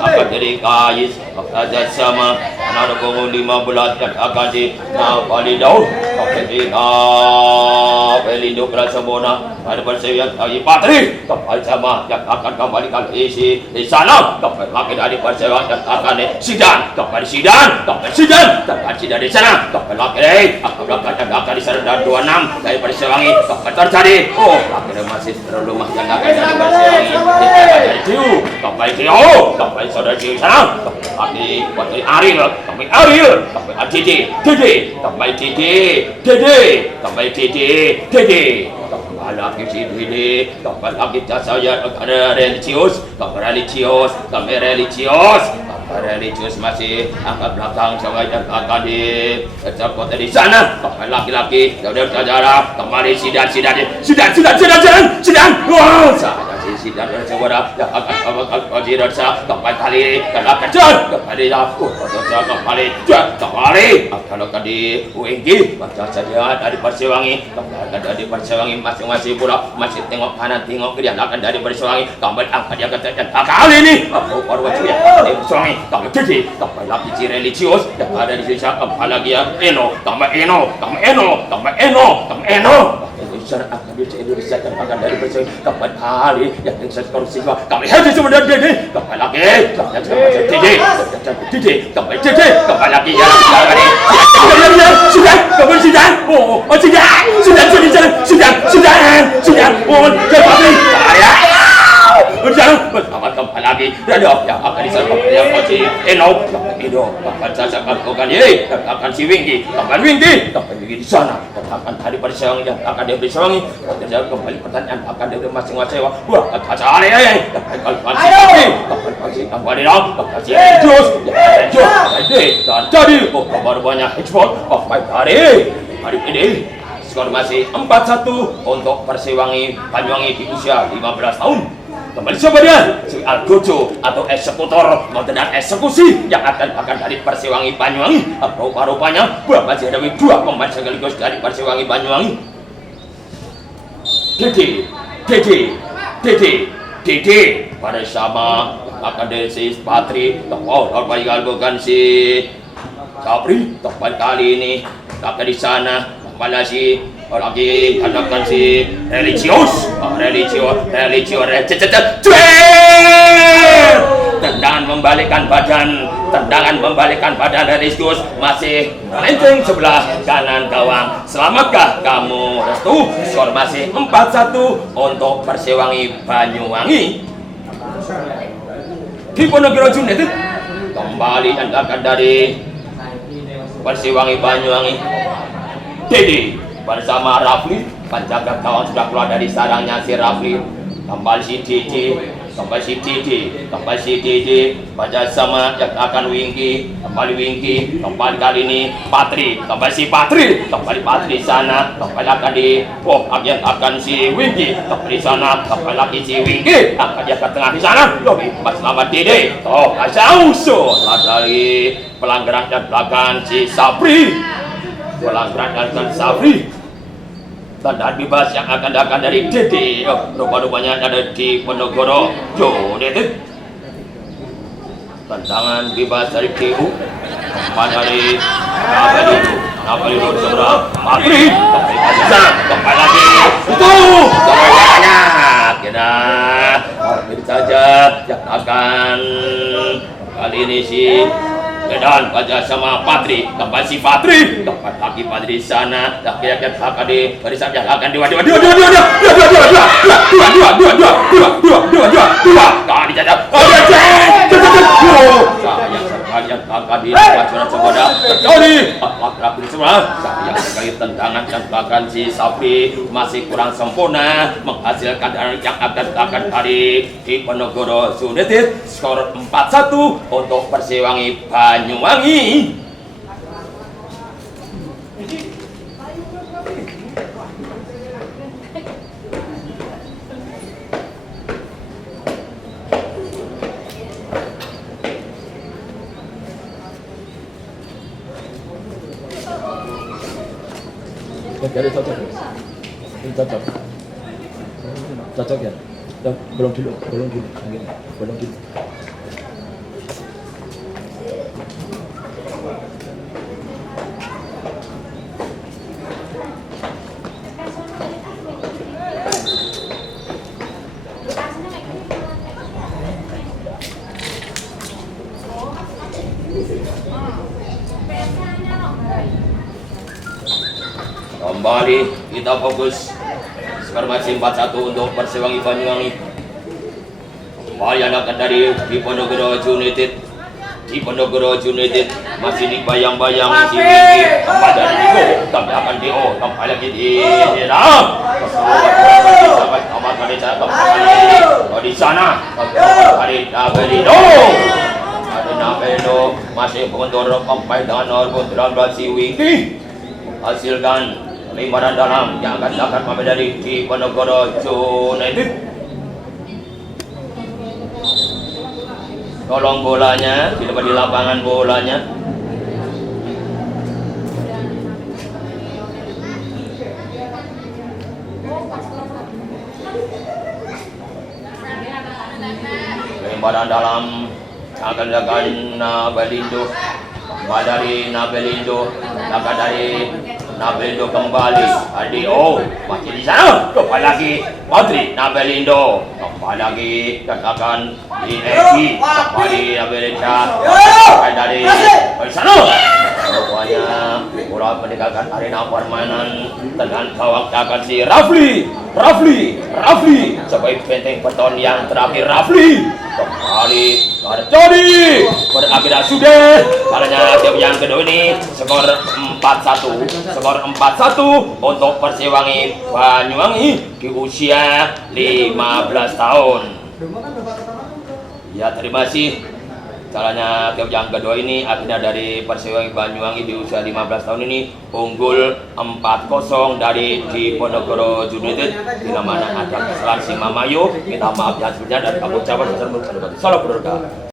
akan jadi Kayis, saja sama anak punggung 15 dan akan di Palido, Pelindo Prasabona, ada Persiwangi lagi Patri, kembali sama yang akan kembali kali isi di sana, kembali lagi dari Persiwangi dan akan di Sidan, kembali Sidan di sana, kembali lagi akan di sana dan 26 dari Persiwangi, kembali terjadi, akhirnya masih terlalu lemah yang akan dari Persiwangi. Dari Tiu, kembali saudara Tiu sana, kembali Patri Ariel, kembali Dede, kembali lagi si Dede, kembali lagi saya ada religius masih angkat belakang sampai yang akan di kota di sana, kembali laki-laki saudara sejarah, kembali sidang, wow, sidang dan saudara yang akan kembali kali kembali akan di UNG baca saja dari Persiwangi, dari Persiwangi masing-masing pula masih tengok kanan tengok kiri akan dari Persiwangi, kembali angkat yang kali ini baru dari Persiwangi, kembali lagi si religius yang ada di sini, kembali lagi ya Eno, Indonesia akan di Indonesia dan akan dari Persiwangi, kembali kali yang korupsi kami hadir semua dari Dede, kembali lagi Dede, kembali lagi ya sudah kembali sidang, sidang, kembali lagi radio yang akan disertai yang si Eno, akan saya lakukan ini, akan si Winggi di sana, akan hari persiapan yang akan dia bersewangi, dan kembali pertanyaan akan dia masing-masing. Wah, akan hari kalau masih kembali dong, kasih jus, jadi baru banyak ekspor, hari ini skor masih 4-1 untuk Persiwangi Banyuwangi di usia 15 tahun. Kembali coba dia si Algojo atau eksekutor dan eksekusi yang akan dari Persiwangi Banyuwangi. Rupa-rupanya masih ada dua pemain sekaligus dari Persiwangi Banyuwangi. Dede bersama akan dari si Patri. Lakukan si Sabri. Kali ini akan di sana pada si lagi hadapkan si religius tendangan membalikkan badan religius masih melenceng sebelah kanan gawang. Selamatkah kamu Restu? Skor masih 4-1 untuk Persiwangi Banyuwangi. Diponegoro United kembali akan dari Persiwangi Banyuwangi. Dede bersama Rafli, penjaga gawang sudah keluar dari sarangnya si Rafli. Kembali si Dede pada sama yang akan Wingki, kembali kali ini Patri, kembali Patri sana, kembali akan di akan si Wingki, kembali sana, kembali lagi si Wingki, akan dia ke tengah di sana, lebih selamat Dede, Asauso dari pelanggaran dan belakang si Sabri. Tendangan bebas yang akan datang dari Dede. Rupa-rupanya ada di Ponorogo. Dede. Tendangan bebas dari DU. Dari Nabalindo seberang Patri. Kembali lagi. Itu. Semuanya. Kita orbit saja yang akan kali ini si dan baca sama Patri, kembali si Patri, dapat lagi Patri di sana, akan di barisan yang akan dua kali jajak, sayang sekali yang akan di pacuran sekolah terjadi, laki-laki semua, sayang sekali tendangan yang bahkan si Sabri masih kurang sempurna menghasilkan yang akan hari di Ponorogo United. Skor 4-1 untuk Persiwangi Banyuwangi. Jadi cocok ya. Belum dulu. Kembali kita fokus. Skor masih 4-1 untuk Persiwangi Banyuwangi. Kembali anak dari Diponegoro United masih dibayang-bayang si Wingki. Kembali dari Dio, kembali akan Dio, kembali lagi di di sana. Kembali Nabelindo masih mengontor sampai dengan nomor 19 si Wingki. Hasilkan limbaran dalam yang akan dapat dari Diponegoro United. Tolong bolanya, tidak di lapangan bolanya. Limbaran dalam akan dilakukan Nabelindo. Dari Nabelindo, dari Nabelindo kembali. Adio masih di sana. Kembali lagi Patri Nabelindo. Kembali lagi katakan di Eki. Kembali Nabelindo. Kembali dari sana. Rupanya bola meninggalkan arena permainan dengan gawang akan si Rafli sebagai benteng beton yang terakhir. Rafli kembali terjadi pada akhirnya sudah caranya tim yang kedua ini skor 4-1 untuk Persiwangi Banyuwangi di usia 15 tahun. Ya, terima kasih. Caranya tim yang kedua ini akhirnya dari Persiwangi Banyuwangi di usia 15 tahun ini unggul 4-0 dari Diponegoro United, di mana ada kesalahan si Mamayo. Kita maaf ya sebelumnya dan kamu ucapkan salam berkah.